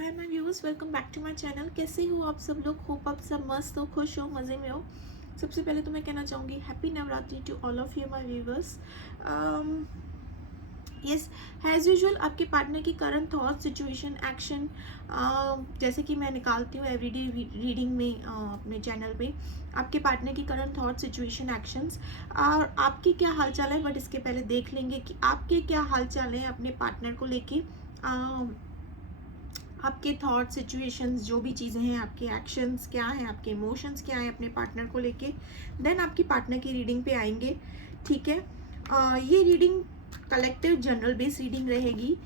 Hi my viewers, welcome back to my channel. कैसे हो आप सब लोग? होप आप सब मस्त हो, खुश हो, मज़े में हो। सबसे पहले तो मैं कहना चाहूँगी happy Navratri to all of you my viewers. Yes, as usual आपके पार्टनर की करंट थॉट, सिचुएशन, एक्शन, जैसे कि मैं निकालती हूँ एवरीडे रीडिंग में अपने चैनल पे आपके पार्टनर की करंट थॉट, सिचुएशन, एक्शंस और आपकी क्या हालचाल है। बट इसके पहले देख लेंगे कि आपके क्या हालचाल है अपने पार्टनर को लेके। आपके थॉट, सिचुएशंस, जो भी चीज़ें हैं, आपके एक्शंस क्या हैं, आपके इमोशंस क्या हैं अपने पार्टनर को लेके। देन आपकी पार्टनर की रीडिंग पे आएंगे। ठीक है, ये reading collective general base reading रहेगी।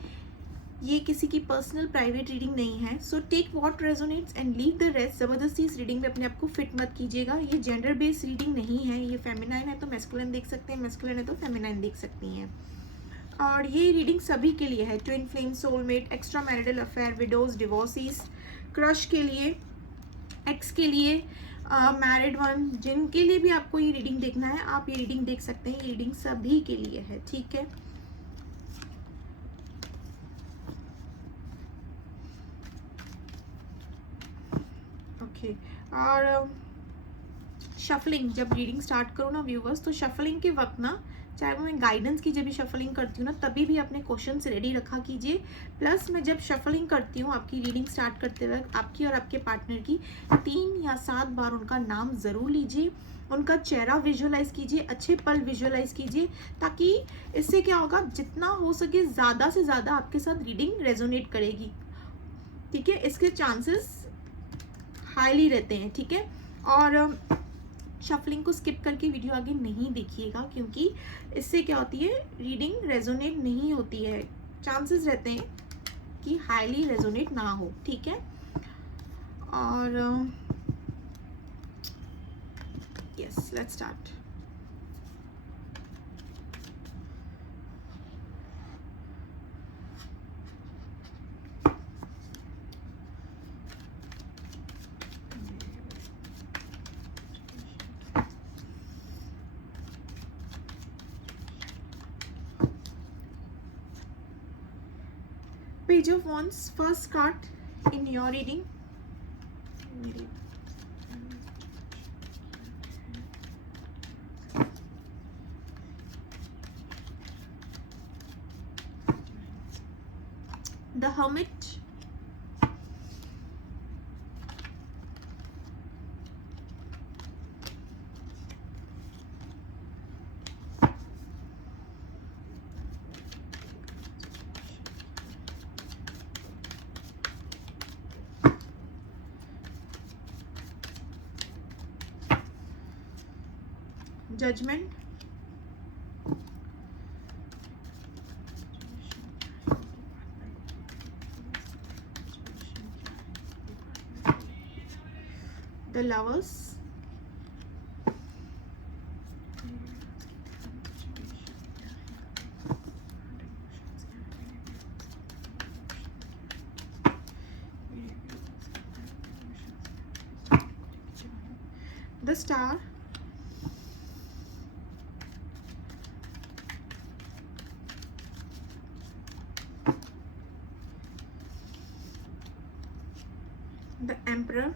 ये किसी की पर्सनल प्राइवेट रीडिंग नहीं है। So take what resonates and leave the rest. ज़बरदस्ती इस रीडिंग में अपने आप को फिट मत कीजिएगा। ये जेंडर बेस्ड रीडिंग नहीं है। ये फेमिनाइन है तो मैस्कुलिन देख सकते हैं, मैस्कुलिन है तो फेमिनाइन देख सकती हैं। और ये रीडिंग सभी के लिए है। Twin flame, soulmate, extra marital affair, widows, divorcees, crush के लिए, एक्स के लिए, मैरिड वन, जिनके लिए भी आपको ये रीडिंग देखना है आप ये रीडिंग देख सकते हैं। ये रीडिंग सभी के लिए है। ठीक है, ओके। और शफलिंग जब रीडिंग स्टार्ट करो ना व्यूवर्स, तो शफलिंग के वक्त ना, चाहे वो मैं गाइडेंस की जब भी शफलिंग करती हूँ ना, तभी भी अपने क्वेश्चंस रेडी रखा कीजिए। प्लस मैं जब शफलिंग करती हूँ आपकी रीडिंग स्टार्ट करते वक्त, आपकी और आपके पार्टनर की 3 या 7 बार उनका नाम ज़रूर लीजिए, उनका चेहरा विजुअलाइज कीजिए, अच्छे पल विजुअलाइज कीजिए, ताकि इससे क्या होगा, जितना हो सके ज़्यादा से ज़्यादा आपके साथ रीडिंग रेजोनेट करेगी। ठीक है, इसके चांसेस हाईली रहते हैं। ठीक है, और शफलिंग को स्किप करके वीडियो आगे नहीं देखिएगा, क्योंकि इससे क्या होती है, रीडिंग रेजोनेट नहीं होती है। चांसेस रहते हैं कि हाईली रेजोनेट ना हो। ठीक है, और yes, let's start. Page of Wands, first card in your reading. The Hermit, Judgment, the Lovers, the Star, the Emperor,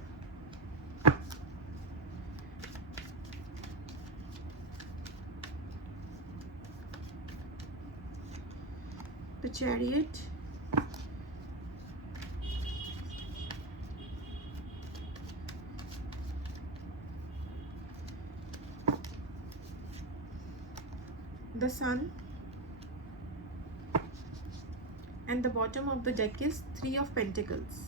the Chariot, the Sun, and the bottom of the deck is 3 of Pentacles.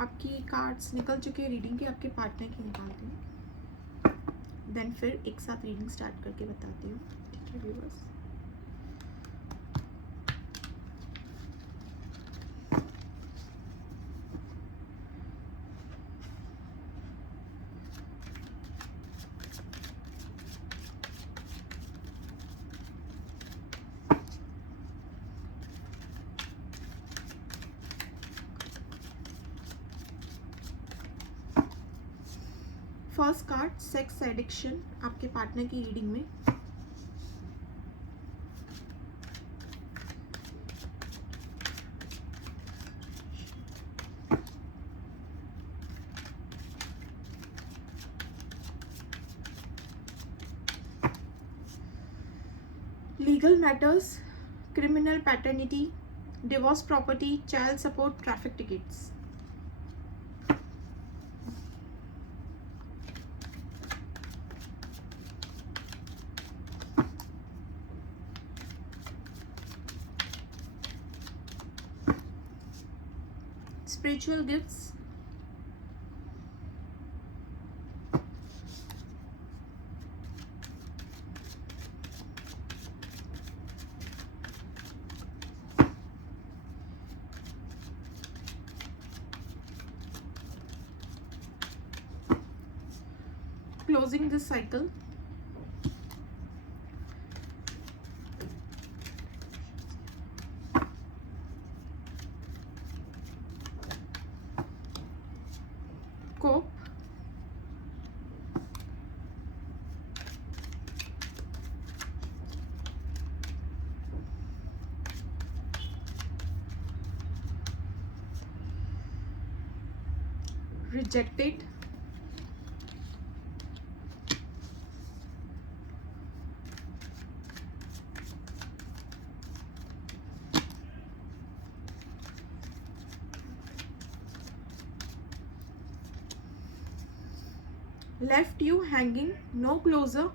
आपकी cards निकल चुके हैं reading के, आपके partner की निकालती हूँ, then फिर एक साथ रीडिंग स्टार्ट करके बताती हूँ। ठीक है viewers, first card sex addiction आपके पार्टनर की रीडिंग में। Legal matters, criminal paternity, divorce property, child support, traffic tickets. Spiritual gifts, closing this cycle, cope, rejected, left you hanging, no closer,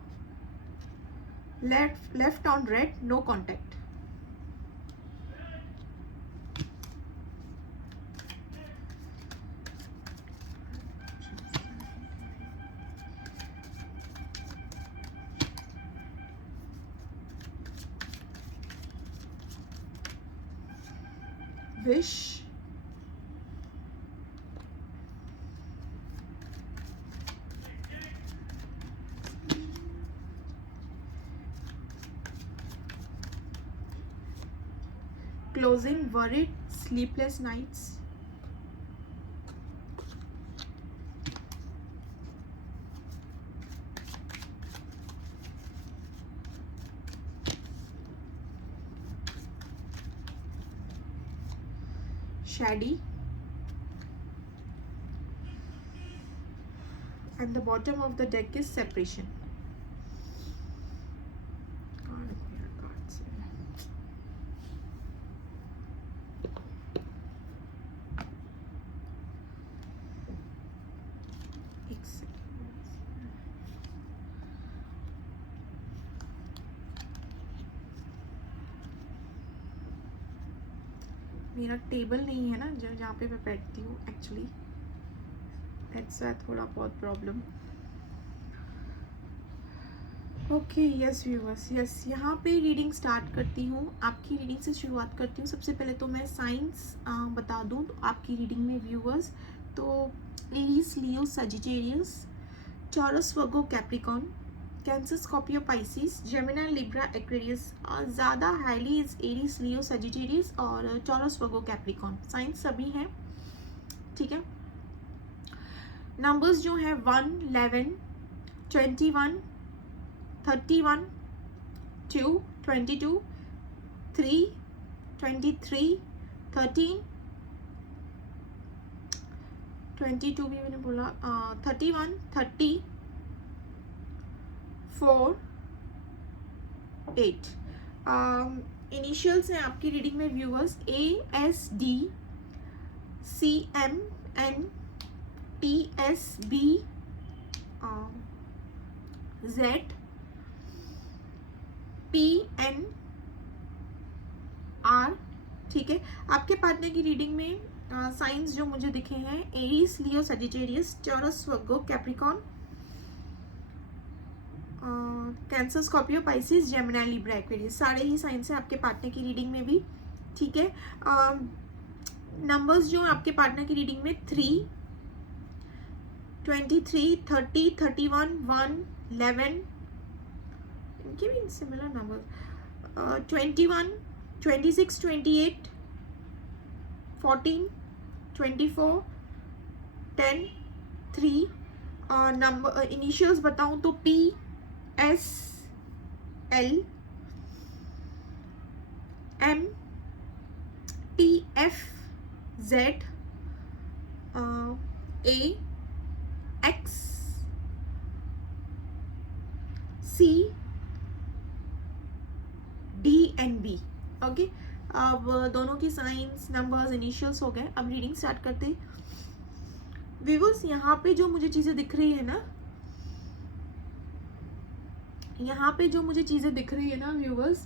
left on red, no contact. Wish, closing, worried, sleepless nights, shady, and the bottom of the deck is separation. मेरा table नहीं है ना जो जहाँ पे मैं बैठती हूँ एक्चुअली, दैट्स थोड़ा बहुत problem. Okay yes viewers, yes यहाँ पे रीडिंग स्टार्ट करती हूँ, आपकी रीडिंग से शुरुआत करती हूँ। सबसे पहले तो मैं साइंस बता दूँ तो आपकी रीडिंग में व्यूअर्स, तो Aries, Leo, Sagittarius, Taurus, Virgo, Capricorn, Cancer, Scorpio, Pisces, Gemini, Libra, Aquarius. ज़्यादा highly is Aries, Leo, Sagittarius और टॉरस, वर्गो, कैप्रिकॉर्न। साइंस सभी हैं, ठीक है। नंबर्स जो हैं 1, 11, 21, 31, 2, 22, 3, 23, 13, 22 भी मैंने बोला, 31, 30, 4, 8। इनिशियल्स हैं आपकी रीडिंग में viewers, ASD, CMN, TSB, Z, PNR, ठीक है। आपके पार्टनर की रीडिंग में साइंस जो मुझे दिखे हैं, Aries, Leo, Sagittarius, Taurus, Virgo, Capricorn, Cancer, Scorpio, Pisces, Gemini, Libra, Aquarius. सारे ही साइंस हैं आपके पार्टनर की रीडिंग में भी, ठीक है। नंबर्स जो आपके पार्टनर की रीडिंग में 3, 23, 30, 31, 1, 11, इनके भी सिमिलर नंबर, 21, 26, 28, 14, 24, 10, 3। नंबर इनिशियल्स बताऊं तो P, S, L, M, T, F, Z, A, X, C, DNB। Okay, अब दोनों की साइंस, नंबर्स, इनिशियल्स हो गए। अब रीडिंग स्टार्ट करते हैं। व्यूअर्स, यहाँ पे जो मुझे चीज़ें दिख रही है ना, यहाँ पे जो मुझे चीज़ें दिख रही है ना viewers,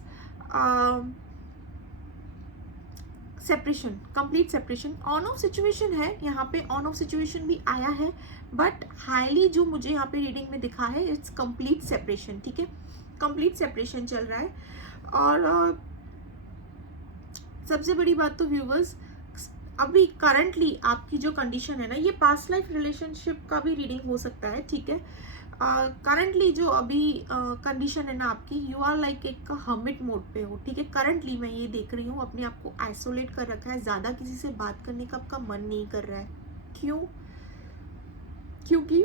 separation, complete separation, on off situation है यहाँ पे, ऑन ऑफ सिचुएशन भी आया है, बट हाईली जो मुझे यहाँ पे रीडिंग में दिखा है इट्स कंप्लीट सेपरेशन। ठीक है, कंप्लीट सेपरेशन चल रहा है। और सबसे बड़ी बात तो व्यूवर्स, अभी करंटली आपकी जो कंडीशन है ना, ये पास्ट लाइफ रिलेशनशिप का भी रीडिंग हो सकता है। ठीक है, करंटली जो अभी कंडीशन है ना आपकी, यू आर लाइक एक हर्मिट मोड पे हो। ठीक है, करंटली मैं ये देख रही हूँ, अपने आप को आइसोलेट कर रखा है, ज़्यादा किसी से बात करने का आपका मन नहीं कर रहा है। क्यों? क्योंकि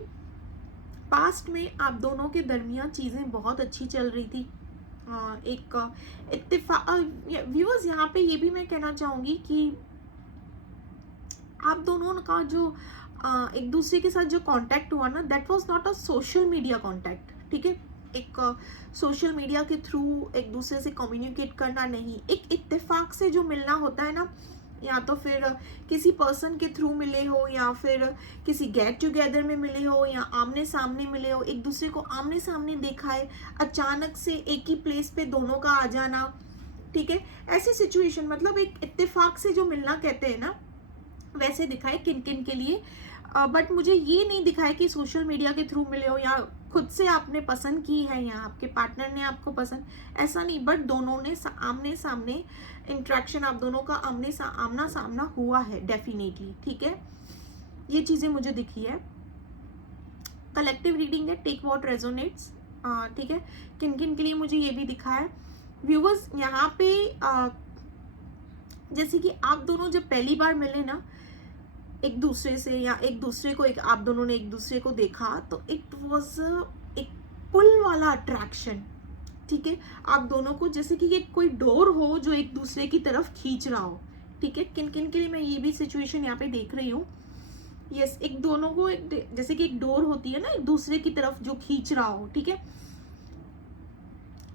पास्ट में आप दोनों के दरमियान चीज़ें बहुत अच्छी चल रही थी। एक इत्तेफाक, व्यूअर्स यहाँ पे ये भी मैं कहना चाहूँगी कि आप दोनों का जो एक दूसरे के साथ जो कांटेक्ट हुआ ना, that was not a social media contact. ठीक है, एक सोशल मीडिया के थ्रू एक दूसरे से कम्युनिकेट करना नहीं, एक इत्तेफाक से जो मिलना होता है ना, या तो फिर किसी पर्सन के थ्रू मिले हो, या फिर किसी गेट टुगेदर में मिले हो, या आमने सामने मिले हो, एक दूसरे को आमने सामने देखा है, अचानक से एक ही प्लेस पे दोनों का आ जाना। ठीक है, ऐसी सिचुएशन, मतलब एक इत्तेफाक से जो मिलना कहते हैं ना, वैसे दिखाए किन किन के लिए। बट मुझे ये नहीं दिखाया कि सोशल मीडिया के थ्रू मिले हो, या खुद से आपने पसंद की है, या आपके पार्टनर ने आपको पसंद, ऐसा नहीं, बट दोनों ने आमने सामने इंट्रैक्शन, आप दोनों का आमना सामना हुआ है डेफिनेटली। ठीक है, ये चीज़ें मुझे दिखी है। कलेक्टिव रीडिंग है, टेक व्हाट रेजोनेट्स। ठीक है, किन किन के लिए मुझे ये भी दिखा है व्यूवर्स। यहाँ पे जैसे कि आप दोनों जब पहली बार मिले ना एक दूसरे से, या एक दूसरे को, एक आप दोनों ने एक दूसरे को देखा, तो इट वाज एक पुल वाला अट्रैक्शन। ठीक है, आप दोनों को जैसे कि ये कोई डोर हो जो एक दूसरे की तरफ खींच रहा हो। ठीक है, किन किन के लिए मैं ये भी सिचुएशन यहाँ पे देख रही हूँ। यस, एक दोनों को एक जैसे कि एक डोर होती है ना एक दूसरे की तरफ जो खींच रहा हो। ठीक है,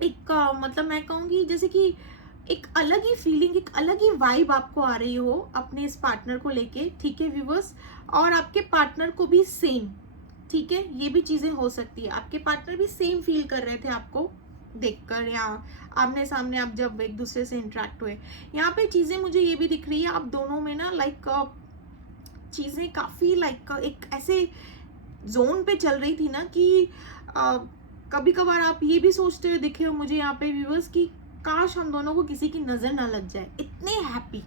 एक मतलब मैं कहूँगी जैसे कि एक अलग ही फीलिंग, एक अलग ही वाइब आपको आ रही हो अपने इस पार्टनर को लेके। ठीक है व्यूवर्स, और आपके पार्टनर को भी सेम। ठीक है, ये भी चीजें हो सकती है, आपके पार्टनर भी सेम फील कर रहे थे आपको देखकर, या आमने सामने आप जब एक दूसरे से इंटरेक्ट हुए। यहाँ पे चीजें मुझे ये भी दिख रही है, आप दोनों में ना लाइक चीजें काफी लाइक एक ऐसे जोन पे चल रही थी ना कि कभी कभार आप ये भी सोचते हुए दिखे हो मुझे यहाँ पे व्यूवर्स की काश हम दोनों को किसी की नजर ना लग जाए। इतने हैप्पी,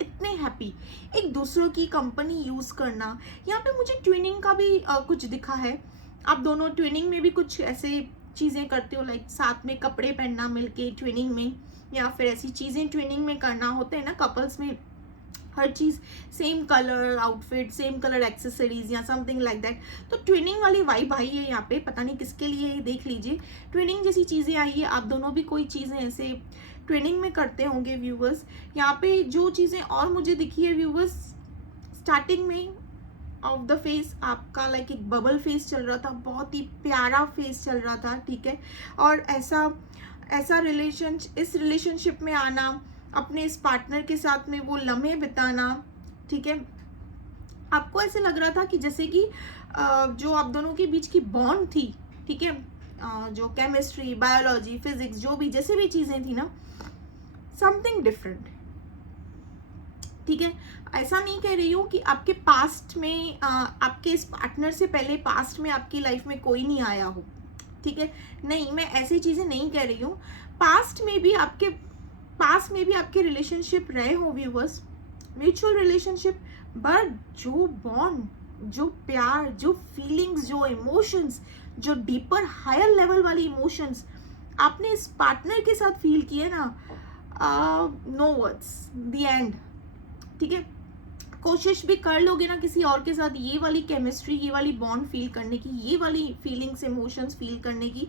इतने हैप्पी, एक दूसरों की कंपनी यूज करना। यहाँ पे मुझे ट्विनिंग का भी कुछ दिखा है, आप दोनों ट्विनिंग में भी कुछ ऐसे चीजें करते हो, लाइक साथ में कपड़े पहनना मिलके ट्विनिंग में, या फिर ऐसी चीजें ट्विनिंग में करना होते हैं ना कपल्स में, हर चीज same colour outfit, same colour accessories, या समथिंग लाइक दैट। तो ट्विनिंग वाली वाइब आई है यहाँ पे, पता नहीं किसके लिए, देख लीजिए ट्विनिंग जैसी चीजें आई है। आप दोनों भी कोई चीजें ऐसे ट्विनिंग में करते होंगे व्यूवर्स। यहाँ पे जो चीजें और मुझे दिखी है व्यूवर्स, स्टार्टिंग में ऑफ द फेस आपका लाइक एक बबल फेस चल रहा था, बहुत ही प्यारा फेस चल रहा था। ठीक है, और ऐसा इस रिलेशनशिप में आना, अपने इस पार्टनर के साथ में वो लम्हे बिताना। ठीक है, आपको ऐसे लग रहा था कि जैसे कि जो आप दोनों के बीच की बॉन्ड थी, ठीक है, जो केमिस्ट्री, बायोलॉजी, फिजिक्स, जो भी जैसे भी चीजें थी ना, समथिंग डिफरेंट। ठीक है, ऐसा नहीं कह रही हूँ कि आपके पास्ट में आपके इस पार्टनर से पहले पास्ट में आपकी लाइफ में कोई नहीं आया हो। ठीक है, नहीं, मैं ऐसी चीजें नहीं कह रही हूँ। पास्ट में भी आपके रिलेशनशिप रहे हो व्यूवर्स, म्यूचुअल रिलेशनशिप, बट जो बॉन्ड, जो प्यार, जो फीलिंग्स, जो इमोशंस, जो डीपर हायर लेवल वाली इमोशंस आपने इस पार्टनर के साथ फील किए ना, नो वर्ड्स, द एंड। ठीक है, कोशिश भी कर लोगे ना किसी और के साथ ये वाली केमिस्ट्री, ये वाली बॉन्ड फील करने की, ये वाली फीलिंग्स, इमोशंस फील करने की,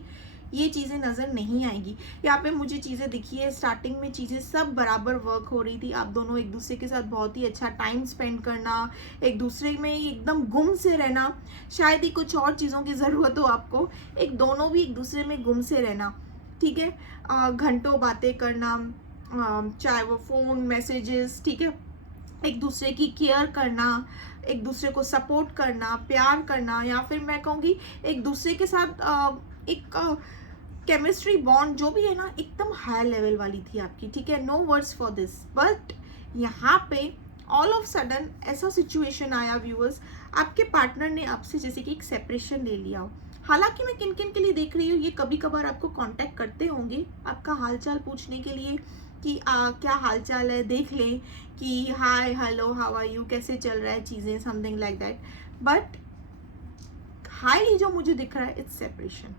ये चीज़ें नज़र नहीं आएगी। यहाँ पे मुझे चीज़ें दिखी है, स्टार्टिंग में चीज़ें सब बराबर वर्क हो रही थी, आप दोनों एक दूसरे के साथ बहुत ही अच्छा टाइम स्पेंड करना, एक दूसरे में एकदम गुम से रहना, शायद ही कुछ और चीज़ों की ज़रूरत हो आपको, एक दोनों भी एक दूसरे में गुम से रहना। ठीक है, घंटों बातें करना, चाहे वो फ़ोन मैसेजेस, ठीक है, एक दूसरे की केयर करना, एक दूसरे को सपोर्ट करना, प्यार करना, या फिर मैं कहूँगी एक दूसरे के साथ एक केमिस्ट्री बॉन्ड जो भी है ना एकदम हाई लेवल वाली थी आपकी, ठीक है, no words for this. But यहाँ पे ऑल ऑफ सडन ऐसा सिचुएशन आया व्यूअर्स, आपके पार्टनर ने आपसे जैसे कि एक सेपरेशन ले लिया हो। हालांकि मैं किन किन के लिए देख रही हूँ, ये कभी कभार आपको कांटेक्ट करते होंगे आपका हालचाल पूछने के लिए कि क्या हालचाल है, देख लें कि hi hello how are you, कैसे चल रहा है चीज़ें, something like that. But highly जो मुझे दिख रहा है इट्स सेपरेशन,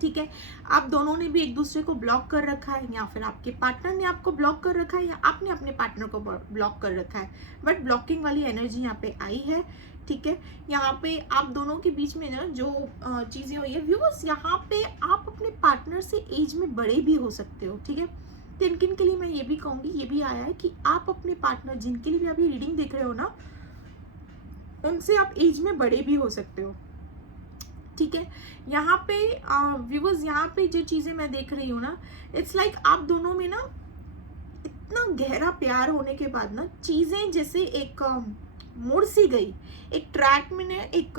ठीक है। आप दोनों ने भी एक दूसरे को ब्लॉक कर रखा है, या फिर आपके पार्टनर ने आपको ब्लॉक कर रखा है, या आपने अपने पार्टनर को ब्लॉक कर रखा है। बट ब्लॉकिंग वाली एनर्जी यहाँ पे आई है, ठीक है। यहाँ पे आप दोनों के बीच में ना जो चीज़ें हुई है व्यूअर्स, यहाँ पे आप अपने पार्टनर से एज में बड़े भी हो सकते हो, ठीक है। तो किन के लिए मैं ये भी कहूँगी, ये भी आया है कि आप अपने पार्टनर जिनके लिए भी आप ये रीडिंग देख रहे हो ना, उनसे आप एज में बड़े भी हो सकते हो, ठीक है। यहाँ पे व्यूअर्स, यहाँ पे जो चीज़ें मैं देख रही हूँ ना, इट्स लाइक आप दोनों में ना इतना गहरा प्यार होने के बाद ना चीज़ें जैसे एक मुड़ सी गई, एक ट्रैक में ने एक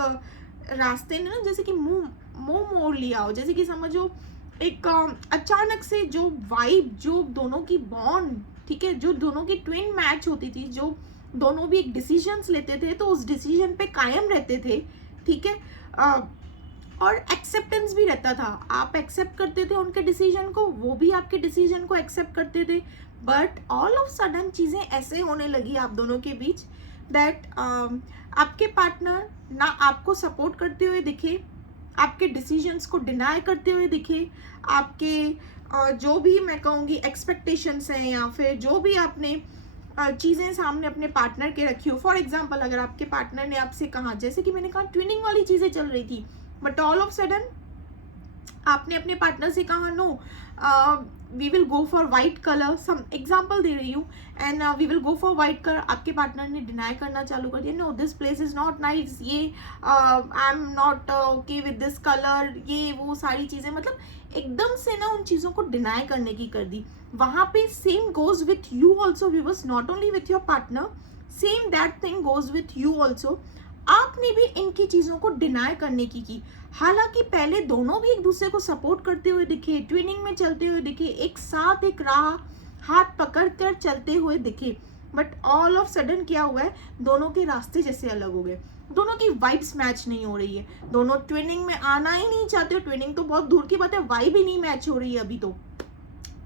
रास्ते ने ना जैसे कि मुंह मोड़ लिया हो, जैसे कि समझो एक अचानक से जो वाइब, जो दोनों की बॉन्ड, ठीक है, जो दोनों की ट्विन मैच होती थी, जो दोनों भी एक डिसीजंस लेते थे तो उस डिसीजन पे कायम रहते थे, ठीक है। और एक्सेप्टेंस भी रहता था, आप एक्सेप्ट करते थे उनके डिसीजन को, वो भी आपके डिसीजन को एक्सेप्ट करते थे। बट ऑल ऑफ सडन चीज़ें ऐसे होने लगी आप दोनों के बीच दैट आपके पार्टनर ना आपको सपोर्ट करते हुए दिखे, आपके डिसीजंस को डिनाई करते हुए दिखे, आपके जो भी मैं कहूँगी एक्सपेक्टेशंस हैं, या फिर जो भी आपने चीज़ें सामने अपने पार्टनर के रखी हो। फॉर एग्जांपल, अगर आपके पार्टनर ने आपसे कहा, जैसे कि मैंने कहा ट्विनिंग वाली चीज़ें चल रही थी, बट ऑल ऑफ सडन आपने अपने पार्टनर से कहा no we will go for white colour, some example दे रही हूँ, and we will go for white colour. आपके पार्टनर ने डिनाई करना चालू कर दिया, no this place is not nice, ये I am not okay with this colour, ये वो सारी चीज़ें, मतलब एकदम से ना उन चीज़ों को डिनाई करने की कर दी। वहाँ पे same goes with you also viewers, not only with your partner, same that thing goes with you also. आपने भी इनकी चीज़ों को डिनाई करने की। हालांकि पहले दोनों भी एक दूसरे को सपोर्ट करते हुए दिखे, ट्विनिंग में चलते हुए दिखे, एक साथ एक राह हाथ पकड़ कर चलते हुए दिखे, बट ऑल ऑफ सडन क्या हुआ है, दोनों के रास्ते जैसे अलग हो गए, दोनों की वाइब्स मैच नहीं हो रही है, दोनों ट्विनिंग में आना ही नहीं चाहते, ट्विनिंग तो बहुत दूर की बात है, वाइब ही नहीं मैच हो रही है अभी तो,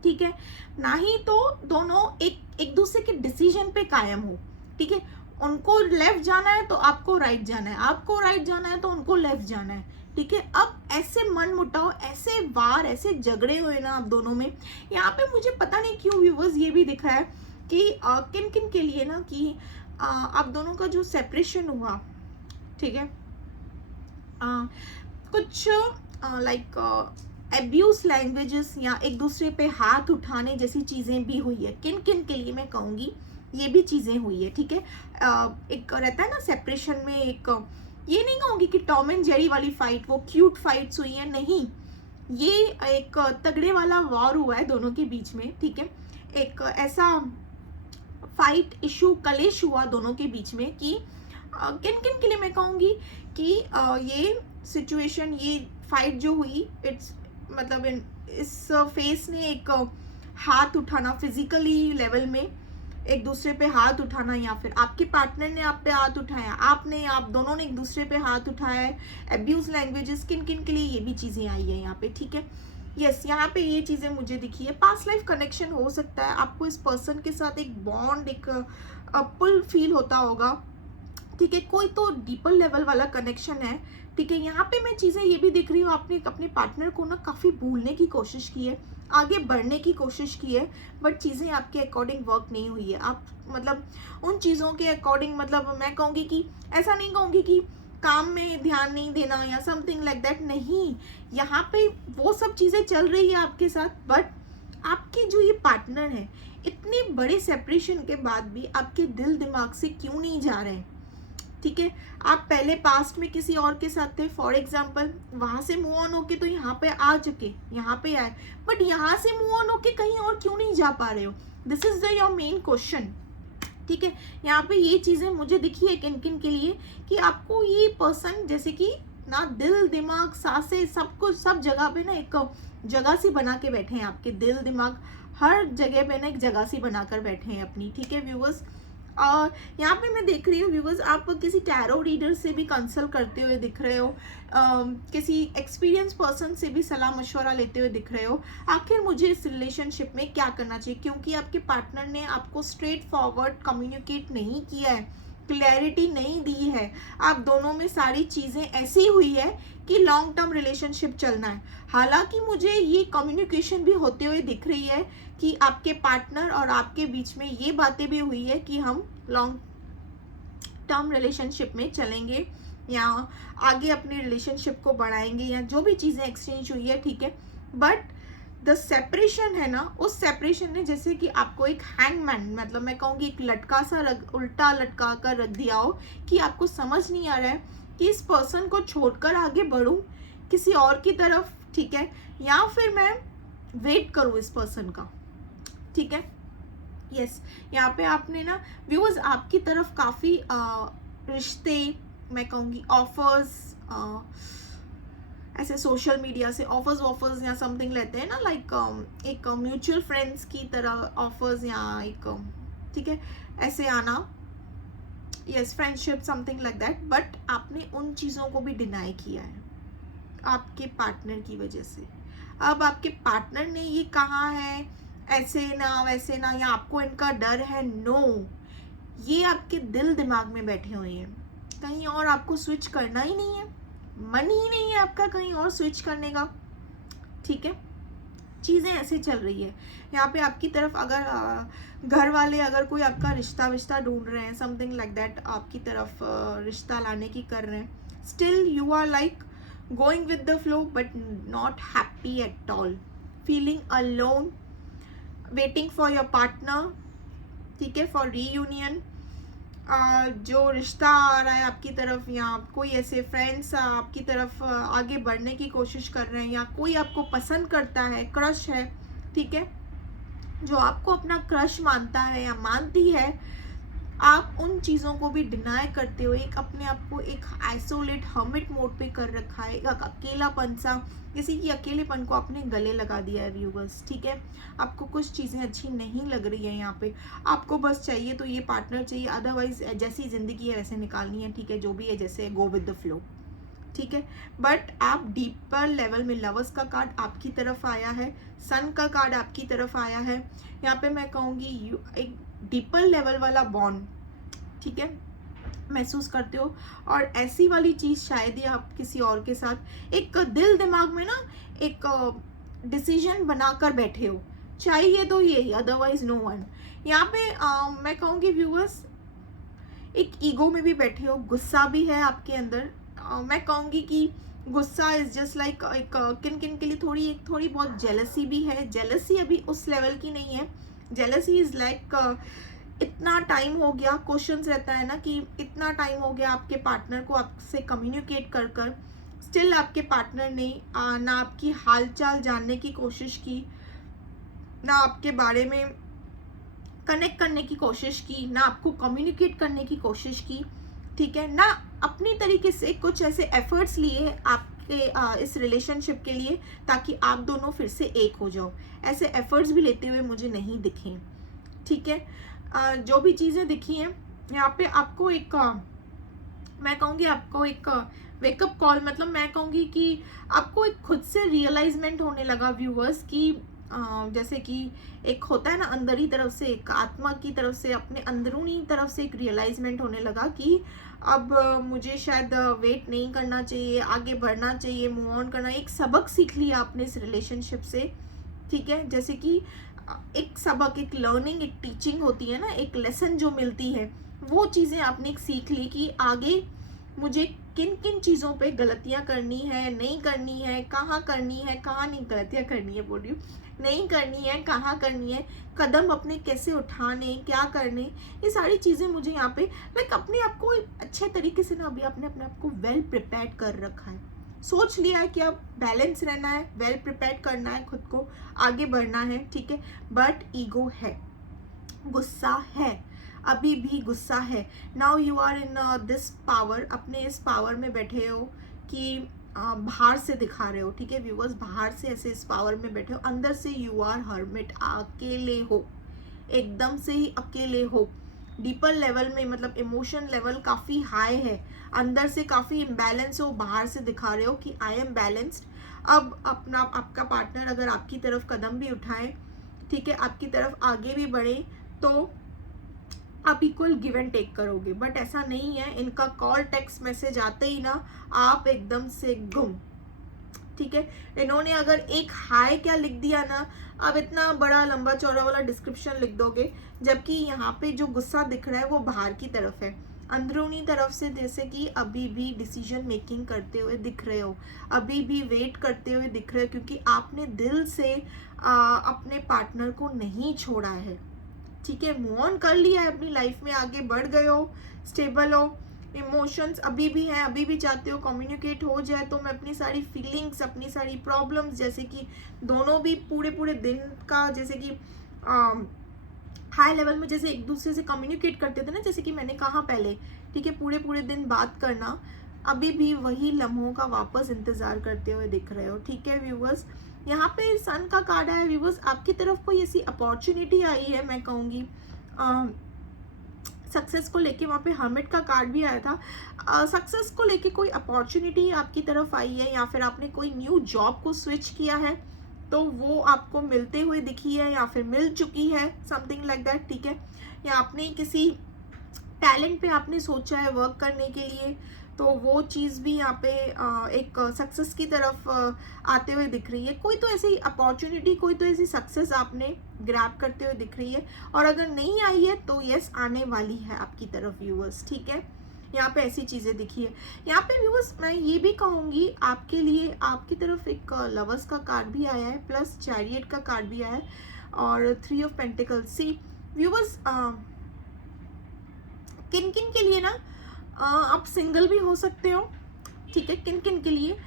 ठीक है ना। ही तो दोनों एक दूसरे के डिसीजन पे कायम हो, ठीक है। उनको लेफ्ट जाना है तो आपको राइट जाना है, आपको राइट जाना है तो उनको लेफ्ट जाना है, ठीक है। अब ऐसे मन मुटाव, ऐसे वार, ऐसे झगड़े हुए ना आप दोनों में। यहाँ पे मुझे पता नहीं क्यों व्यूअर्स ये भी दिखा है कि किन किन के लिए ना कि आप दोनों का जो सेपरेशन हुआ, ठीक है, कुछ लाइक एब्यूज लैंग्वेजेस या एक दूसरे पे हाथ उठाने जैसी चीज़ें भी हुई है। किन किन के लिए मैं कहूँगी ये भी चीज़ें हुई है, ठीक है। एक रहता है ना सेपरेशन में, एक ये नहीं कहूँगी कि टॉम एंड जेरी वाली फाइट, वो क्यूट फाइट्स हुई है, नहीं, ये एक तगड़े वाला वॉर हुआ है दोनों के बीच में, ठीक है। एक ऐसा फाइट इशू, कलेश हुआ दोनों के बीच में कि किन किन के लिए मैं कहूँगी कि ये सिचुएशन, ये फाइट जो हुई, इट्स मतलब इस फेस ने एक हाथ उठाना, फिजिकली लेवल में एक दूसरे पे हाथ उठाना, या फिर आपके पार्टनर ने आप पे हाथ उठाया, आप दोनों ने एक दूसरे पे हाथ उठाया है। एब्यूज लैंग्वेजेस किन किन के लिए ये भी चीज़ें आई है यहाँ पे, ठीक है। यस, यहाँ पे ये चीज़ें मुझे दिखी है। पास्ट लाइफ कनेक्शन हो सकता है, आपको इस पर्सन के साथ एक बॉन्ड, एक पुल फील होता होगा, ठीक है, कोई तो डीपर लेवल वाला कनेक्शन है, ठीक है। यहाँ पे मैं चीज़ें ये भी दिख रही हूँ, आपने अपने पार्टनर को ना काफ़ी भूलने की कोशिश की है, आगे बढ़ने की कोशिश की है, बट चीज़ें आपके अकॉर्डिंग वर्क नहीं हुई है। आप मतलब उन चीज़ों के अकॉर्डिंग, मतलब मैं कहूँगी कि ऐसा नहीं कहूँगी कि काम में ध्यान नहीं देना या समथिंग लाइक दैट, नहीं, यहाँ पे वो सब चीज़ें चल रही है आपके साथ, बट आपके जो ये पार्टनर है इतने बड़े सेपरेशन के बाद भी आपके दिल दिमाग से क्यों नहीं जा रहे हैं, ठीक है। आप पहले पास्ट में किसी और के साथ थे, फॉर एग्जाम्पल वहां से मूव ऑन होके तो यहाँ पे आ चुके, यहाँ पे आए, बट यहाँ से मूव ऑन होके कहीं और क्यों नहीं जा पा रहे हो? This is the your main question. ठीक है, यहाँ पे ये चीजें मुझे दिखी है किन किन के लिए कि आपको ये पर्सन जैसे कि ना दिल दिमाग सांसें सब कुछ सब जगह पे ना एक जगह सी बना के बैठे हैं, आपके दिल दिमाग हर जगह पे ना एक जगह सी बनाकर बैठे हैं अपनी। ठीक है व्यूवर्स, और यहाँ पे मैं देख रही हूँ व्यूवर्स, आप किसी टैरो रीडर से भी कंसल्ट करते हुए दिख रहे हो, किसी एक्सपीरियंस पर्सन से भी सलाह मशवरा लेते हुए दिख रहे हो। आखिर मुझे इस रिलेशनशिप में क्या करना चाहिए, क्योंकि आपके पार्टनर ने आपको स्ट्रेट फॉरवर्ड कम्युनिकेट नहीं किया है, क्लैरिटी नहीं दी है। आप दोनों में सारी चीज़ें ऐसी हुई है कि लॉन्ग टर्म रिलेशनशिप चलना है। हालांकि मुझे ये कम्युनिकेशन भी होते हुए दिख रही है कि आपके पार्टनर और आपके बीच में ये बातें भी हुई है कि हम लॉन्ग टर्म रिलेशनशिप में चलेंगे या आगे अपने रिलेशनशिप को बढ़ाएंगे या जो भी चीज़ें एक्सचेंज हुई है। ठीक है, बट द सेपरेशन है ना, उस सेपरेशन ने जैसे कि आपको एक हैंगमैन, मतलब मैं कहूँगी एक लटका सा उल्टा लटका कर रख दिया हो कि आपको समझ नहीं आ रहा है कि इस पर्सन को छोड़कर आगे बढ़ूं किसी और की तरफ, ठीक है, या फिर मैं वेट करूं इस पर्सन का। ठीक है, यस, यहाँ पे आपने ना व्यूअर्स आपकी तरफ काफ़ी रिश्ते, मैं कहूँगी ऑफर्स, ऐसे सोशल मीडिया से ऑफर्स या समथिंग लेते हैं ना, लाइक एक म्यूचुअल फ्रेंड्स की तरह ऑफर्स या एक ठीक है ऐसे आना, yes friendship something like that, but आपने उन चीज़ों को भी डिनाई किया है आपके पार्टनर की वजह से। अब आपके पार्टनर ने ये कहा है ऐसे ना वैसे ना, या आपको इनका डर है, नो, ये आपके दिल दिमाग में बैठे हुए हैं, कहीं और आपको स्विच करना ही नहीं है, मन ही नहीं है आपका कहीं और स्विच करने का। ठीक है, चीज़ें ऐसे चल रही है यहाँ पे आपकी तरफ। अगर घर वाले अगर कोई आपका रिश्ता विश्ता ढूंढ रहे हैं, समथिंग लाइक दैट, आपकी तरफ रिश्ता लाने की कर रहे हैं, still you are like going with the flow but not happy at all, feeling alone, waiting for your partner, ठीक है, फॉर रीयूनियन। जो रिश्ता आ रहा है आपकी तरफ या कोई ऐसे फ्रेंड्स आपकी तरफ आगे बढ़ने की कोशिश कर रहे हैं, या कोई आपको पसंद करता है, क्रश है, ठीक है, जो आपको अपना क्रश मानता है या मानती है, आप उन चीज़ों को भी डिनाई करते हुए एक अपने आप को एक आइसोलेट हर्मिट मोड पे कर रखा है, एक अकेलापन सा, किसी की अकेलेपन को अपने गले लगा दिया है व्यूवर्स। ठीक है, आपको कुछ चीज़ें अच्छी नहीं लग रही है यहाँ पे, आपको बस चाहिए तो ये पार्टनर चाहिए, अदरवाइज जैसी ज़िंदगी है वैसे निकालनी है। ठीक है, जो भी है जैसे गो विद द फ्लो। ठीक है, बट आप डीपर लेवल में, लवर्स का कार्ड आपकी तरफ आया है, सन का कार्ड आपकी तरफ आया है, यहाँ पे मैं कहूँगी एक डीपर लेवल वाला बॉन्ड, ठीक है, महसूस करते हो। और ऐसी वाली चीज़ शायद ही आप किसी और के साथ एक दिल दिमाग में ना एक डिसीजन बनाकर बैठे हो, चाहिए तो यही, अदरवाइज नो वन। यहाँ पे मैं कहूँगी व्यूअर्स एक ईगो में भी बैठे हो, गुस्सा भी है आपके अंदर। मैं कहूँगी कि गुस्सा इज जस्ट लाइक एक किन किन के लिए थोड़ी बहुत जेलसी भी है। जेलसी अभी उस लेवल की नहीं है, जेलसी इज लाइक इतना टाइम हो गया, क्वेश्चंस रहता है ना कि इतना टाइम हो गया आपके पार्टनर को आपसे कम्युनिकेट कर कर, स्टिल आपके पार्टनर ने ना आपकी हालचाल जानने की कोशिश की, ना आपके बारे में कनेक्ट करने की कोशिश की, ना आपको कम्युनिकेट करने की कोशिश की। ठीक है, ना अपनी तरीके से कुछ ऐसे एफर्ट्स लिए आपके इस रिलेशनशिप के लिए ताकि आप दोनों फिर से एक हो जाओ, ऐसे एफर्ट्स भी लेते हुए मुझे नहीं दिखे। ठीक है, जो भी चीज़ें दिखी हैं यहाँ पे आपको एक मैं कहूँगी आपको एक वेकअप कॉल, मतलब मैं कहूँगी कि आपको एक खुद से रियलाइजमेंट होने लगा व्यूअर्स कि जैसे कि एक होता है ना अंदर ही तरफ से, एक आत्मा की तरफ से, अपने अंदरूनी तरफ से एक रियलाइजमेंट होने लगा कि अब मुझे शायद वेट नहीं करना चाहिए, आगे बढ़ना चाहिए, मूव ऑन करना। एक सबक सीख लिया आपने इस रिलेशनशिप से। ठीक है, जैसे कि एक सबक, एक लर्निंग, एक टीचिंग होती है ना, एक लेसन जो मिलती है, वो चीज़ें आपने एक सीख ली कि आगे मुझे किन किन चीज़ों पे गलतियाँ करनी है, नहीं करनी है, कहाँ करनी है, कहाँ नहीं, गलतियाँ करनी है बोल रही हूँ, नहीं करनी है, कहाँ करनी है, कदम अपने कैसे उठाने, क्या करने, ये सारी चीज़ें मुझे यहाँ पे लाइक अपने आप को अच्छे तरीके से ना अभी आपने अपने आप को वेल प्रिपेयर्ड कर रखा है, सोच लिया है कि अब बैलेंस रहना है, वेल प्रिपेयर्ड करना है, खुद को आगे बढ़ना है, ठीक है। बट ईगो है, गुस्सा है, अभी भी गुस्सा है। Now you are in this power, अपने इस पावर में बैठे हो कि बाहर से दिखा रहे हो, ठीक है व्यूअर्स, बाहर से ऐसे इस पावर में बैठे हो, अंदर से यू आर हर्मिट, अकेले हो, एकदम से ही अकेले हो, डीपर लेवल में, मतलब इमोशन लेवल काफ़ी हाई है, अंदर से काफ़ी इम्बैलेंस हो, बाहर से दिखा रहे हो कि आई एम बैलेंस्ड। अब अपना आपका पार्टनर अगर आपकी तरफ कदम भी उठाए, ठीक है, आपकी तरफ आगे भी बढ़े, तो आप इक्वल गिव एंड टेक करोगे, बट ऐसा नहीं है। इनका कॉल टेक्स्ट मैसेज आते ही ना आप एकदम से गुम, ठीक है। इन्होंने अगर एक हाय क्या लिख दिया ना, अब इतना बड़ा लंबा चौड़ा वाला डिस्क्रिप्शन लिख दोगे, जबकि यहाँ पे जो गुस्सा दिख रहा है वो बाहर की तरफ है, अंदरूनी तरफ से जैसे कि अभी भी डिसीजन मेकिंग करते हुए दिख रहे हो, अभी भी वेट करते हुए दिख रहे हो, क्योंकि आपने दिल से अपने पार्टनर को नहीं छोड़ा है, ठीक है, मूव ऑन कर लिया है, अपनी लाइफ में आगे बढ़ गए हो, स्टेबल हो, इमोशंस अभी भी हैं, अभी भी चाहते हो कम्युनिकेट हो जाए, तो मैं अपनी सारी फीलिंग्स, अपनी सारी प्रॉब्लम्स, जैसे कि दोनों भी पूरे पूरे दिन का, जैसे कि हाई लेवल में जैसे एक दूसरे से कम्युनिकेट करते थे ना, जैसे कि मैंने कहा पहले, ठीक है, पूरे पूरे दिन बात करना, अभी भी वही लम्हों का वापस इंतजार करते हुए दिख रहे हो, ठीक है व्यूवर्स। यहाँ पे सन का कार्ड आया व्यूवर्स, आपकी तरफ कोई ऐसी अपॉर्चुनिटी आई है, मैं कहूँगी सक्सेस को लेके, वहाँ पे हर्मिट का कार्ड भी आया था, सक्सेस को लेके कोई अपॉर्चुनिटी आपकी तरफ आई है, या फिर आपने कोई न्यू जॉब को स्विच किया है तो वो आपको मिलते हुए दिखी है, या फिर मिल चुकी है, समथिंग लाइक दैट, ठीक है, या आपने किसी टैलेंट पे आपने सोचा है वर्क करने के लिए, तो वो चीज़ भी यहाँ पे एक सक्सेस की तरफ आते हुए दिख रही है। कोई तो ऐसी अपॉर्चुनिटी, कोई तो ऐसी सक्सेस आपने ग्रैब करते हुए दिख रही है, और अगर नहीं आई है तो यस आने वाली है आपकी तरफ व्यूअर्स, ठीक है, यहाँ पे ऐसी चीज़ें दिखी है। यहाँ पे व्यूअर्स मैं ये भी कहूँगी आपके लिए, आपकी तरफ एक लवर्स का कार्ड भी आया है, प्लस चैरियट का कार्ड भी आया है, और 3 ऑफ पेंटिकल्स। सी व्यूअर्स, किन किन के लिए ना आप सिंगल भी हो सकते हो, ठीक है, किन किन के लिए,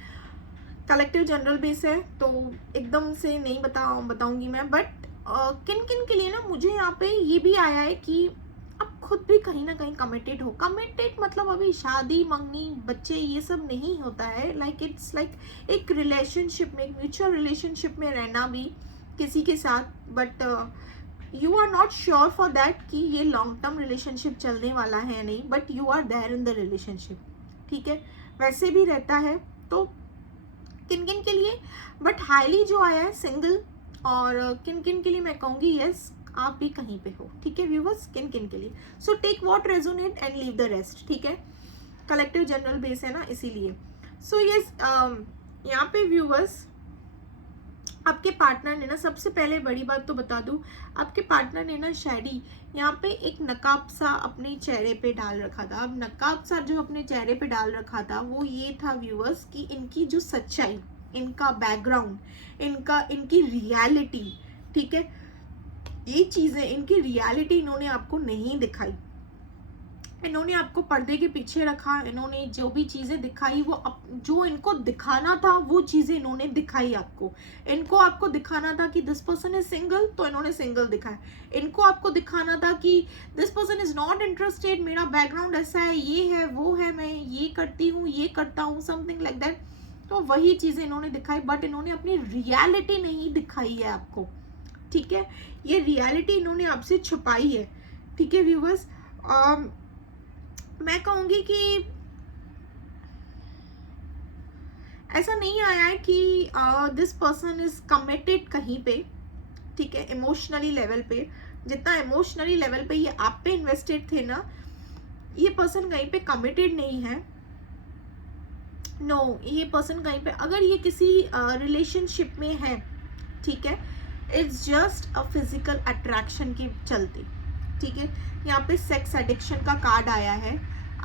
कलेक्टिव जनरल बेस है तो एकदम से नहीं बताऊंगी मैं, बट किन किन के लिए ना मुझे यहाँ पे ये भी आया है कि आप खुद भी कहीं ना कहीं कमिटेड हो। कमिटेड मतलब अभी शादी, मंगनी, बच्चे ये सब नहीं होता है, लाइक इट्स लाइक एक रिलेशनशिप में, एक म्यूचुअल रिलेशनशिप में रहना भी किसी के साथ, but you are not sure for that कि ये लॉन्ग टर्म रिलेशनशिप चलने वाला है या नहीं, but you are there in the relationship, ठीक है, वैसे भी रहता है। तो किन किन के लिए, बट हाईली जो आया है सिंगल, और किन किन के लिए मैं कहूँगी यस आप भी कहीं पे हो, ठीक है व्यूवर्स, किन किन के लिए। So take what resonate and leave the rest, ठीक है, कलेक्टिव जनरल बेस है ना इसीलिए। सो यस यहाँ पे व्यूवर्स आपके पार्टनर ने ना, सबसे पहले बड़ी बात तो बता दूं, आपके पार्टनर ने ना शायरी यहाँ पे एक नकाब सा अपने चेहरे पे डाल रखा था। अब नकाब सा जो अपने चेहरे पे डाल रखा था वो ये था व्यूअर्स कि इनकी जो सच्चाई, इनका बैकग्राउंड, इनकी रियलिटी, ठीक है, ये चीज़ें, इनकी रियलिटी इन्होंने आपको नहीं दिखाई, इन्होंने आपको पर्दे के पीछे रखा, इन्होंने जो भी चीज़ें दिखाई वो जो इनको दिखाना था वो चीज़ें इन्होंने दिखाई आपको। इनको आपको दिखाना था कि दिस पर्सन इज सिंगल, तो इन्होंने सिंगल दिखाया। इनको आपको दिखाना था कि this person is not interested, मेरा बैकग्राउंड ऐसा है, ये है, वो है, मैं ये करती हूँ, ये करता हूँ, समथिंग लाइक दैट, तो वही चीज़ें इन्होंने दिखाई, बट इन्होंने अपनी रियलिटी नहीं दिखाई है आपको, ठीक है, ये रियलिटी इन्होंने आपसे छुपाई है, ठीक है व्यूवर्स। मैं कहूँगी कि ऐसा नहीं आया है कि दिस पर्सन इज कमिटेड कहीं पे, ठीक है, इमोशनली लेवल पे, जितना इमोशनली लेवल पे ये आप पे इन्वेस्टेड थे ना, ये पर्सन कहीं पे कमिटेड नहीं है, नो ये पर्सन कहीं पे, अगर ये किसी रिलेशनशिप में है, ठीक है, it's just a physical attraction के चलते, ठीक है, यहाँ पे सेक्स एडिक्शन का कार्ड आया है,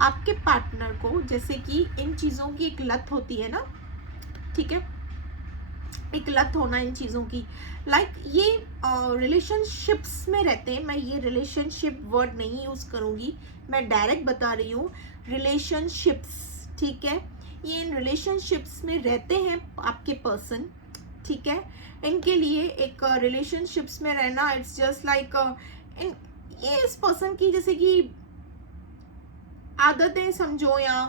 आपके पार्टनर को, जैसे कि इन चीज़ों की एक लत होती है ना, ठीक है, एक लत होना इन चीज़ों की, लाइक ये रिलेशनशिप्स में रहते हैं, मैं ये रिलेशनशिप वर्ड नहीं यूज़ करूँगी, मैं डायरेक्ट बता रही हूँ रिलेशनशिप्स, ठीक है, ये इन रिलेशनशिप्स में रहते हैं आपके पर्सन, ठीक है, इनके लिए एक रिलेशनशिप्स में रहना इट्स जस्ट लाइक ये इस पर्सन की जैसे कि आदतें समझो, या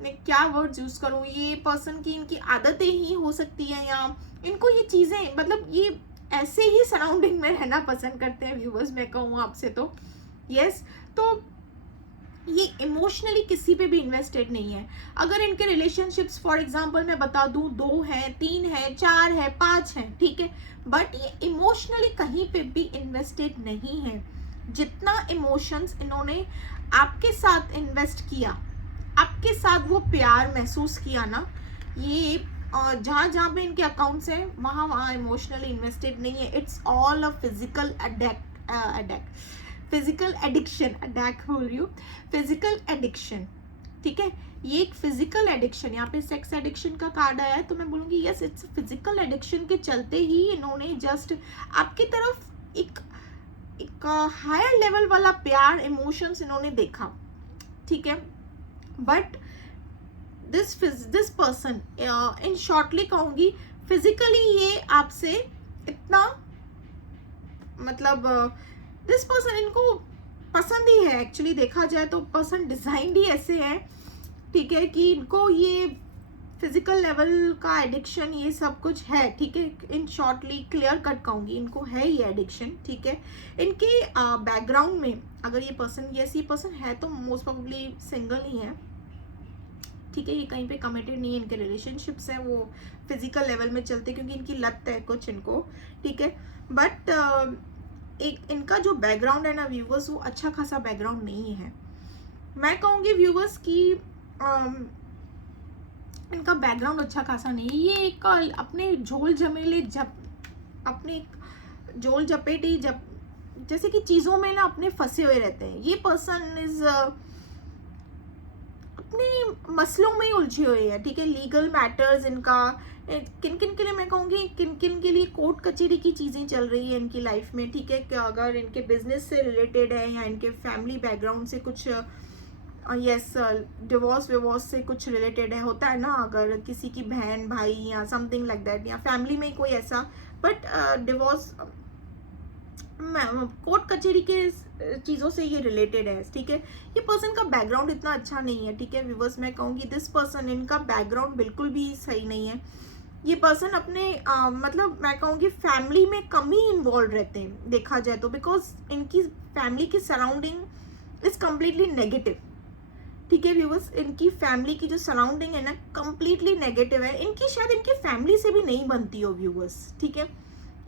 मैं क्या वर्ड्स यूज करूँ, ये पर्सन की इनकी आदतें ही हो सकती हैं, या इनको ये चीज़ें मतलब ये ऐसे ही सराउंडिंग में रहना पसंद करते हैं व्यूवर्स, मैं कहूँ आपसे तो यस। तो ये इमोशनली किसी पे भी इन्वेस्टेड नहीं है। अगर इनके रिलेशनशिप्स फॉर एग्जांपल मैं बता दूं 2 हैं, 3 हैं, 4 है, 5 हैं, ठीक है, बट ये इमोशनली कहीं पे भी इन्वेस्टेड नहीं है। जितना इमोशंस इन्होंने आपके साथ इन्वेस्ट किया, आपके साथ वो प्यार महसूस किया ना, ये जहाँ जहाँ पे इनके अकाउंट्स हैं वहाँ वहाँ इमोशनली इन्वेस्टेड नहीं है। It's all a physical physical addiction, attack बोल रही हूँ, फिजिकल एडिक्शन, ठीक है, ये एक फिजिकल एडिक्शन, यहाँ पे सेक्स एडिक्शन का कार्ड आया है तो मैं बोलूँगी यस इट्स फिजिकल एडिक्शन के चलते ही इन्होंने जस्ट आपकी तरफ एक हायर लेवल वाला प्यार इमोशंस इन्होंने देखा, ठीक है, but this person in shortly कहूँगी फिजिकली ये आपसे इतना मतलब दिस पर्सन इनको पसंद ही है, एक्चुअली देखा जाए तो पर्सन डिजाइंड ही ऐसे है, ठीक है, कि इनको ये फिजिकल लेवल का एडिक्शन ये सब कुछ है, ठीक है, इन शॉर्टली क्लियर कट कहूँगी इनको है ये एडिक्शन, ठीक है। इनके बैकग्राउंड में अगर ये पर्सन ये पर्सन है तो मोस्ट प्रोबेबली सिंगल ही है, ठीक है, ये कहीं पे कमिटेड नहीं है, इनके रिलेशनशिप्स हैं वो फिजिकल लेवल में चलते क्योंकि इनकी लत है कुछ इनको, ठीक है, बट एक इनका जो बैकग्राउंड है ना व्यूवर्स वो अच्छा खासा बैकग्राउंड नहीं है। मैं कहूँगी व्यूवर्स कि इनका बैकग्राउंड अच्छा खासा नहीं, ये एक अपने झोल झमेले जब अपने झोल झपेटी जब जैसे कि चीज़ों में ना अपने फंसे हुए रहते हैं। ये पर्सन इज अपने मसलों में ही उलझे हुए हैं, ठीक है, लीगल मैटर्स इनका किन किन के लिए मैं कहूँगी किन किन के लिए कोर्ट कचहरी की चीज़ें चल रही है इनकी लाइफ में, ठीक है, कि अगर इनके बिजनेस से रिलेटेड है या इनके फैमिली बैकग्राउंड से कुछ यस डिवोर्स विवोर्स से कुछ रिलेटेड है, होता है ना अगर किसी की बहन भाई या समथिंग लाइक दैट या फैमिली में कोई ऐसा, बट डिवोर्स कोर्ट कचहरी के चीज़ों से ये रिलेटेड है, ठीक है। ये पर्सन का बैकग्राउंड इतना अच्छा नहीं है, ठीक है व्यूवर्स, मैं कहूँगी दिस पर्सन इनका बैकग्राउंड बिल्कुल भी सही नहीं है। ये पर्सन अपने मतलब मैं कहूँगी फैमिली में कम ही इन्वॉल्व रहते हैं देखा जाए तो, बिकॉज इनकी फैमिली की सराउंडिंग इज कम्प्लीटली नेगेटिव, ठीक है व्यूवर्स, इनकी फैमिली की जो सराउंडिंग है ना कम्प्लीटली नेगेटिव है, इनकी शायद इनकी फैमिली से भी नहीं बनती हो व्यूवर्स, ठीक है,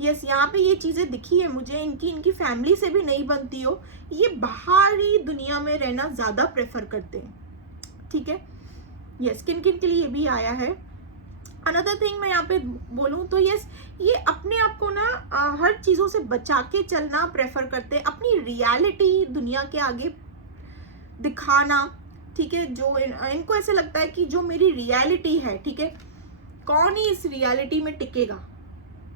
यस यहाँ पे ये चीज़ें दिखी है मुझे, इनकी फैमिली से भी नहीं बनती हो, ये बाहरी दुनिया में रहना ज़्यादा प्रेफर करते हैं, ठीक है, यस किन किन के लिए ये भी आया है। अनदर थिंग मैं यहाँ पे बोलूँ तो यस ये अपने आप को ना हर चीज़ों से बचा के चलना प्रेफर करते हैं, अपनी रियलिटी दुनिया के आगे दिखाना, ठीक है, जो इनको ऐसे लगता है कि जो मेरी रियलिटी है, ठीक है, कौन ही इस रियलिटी में टिकेगा,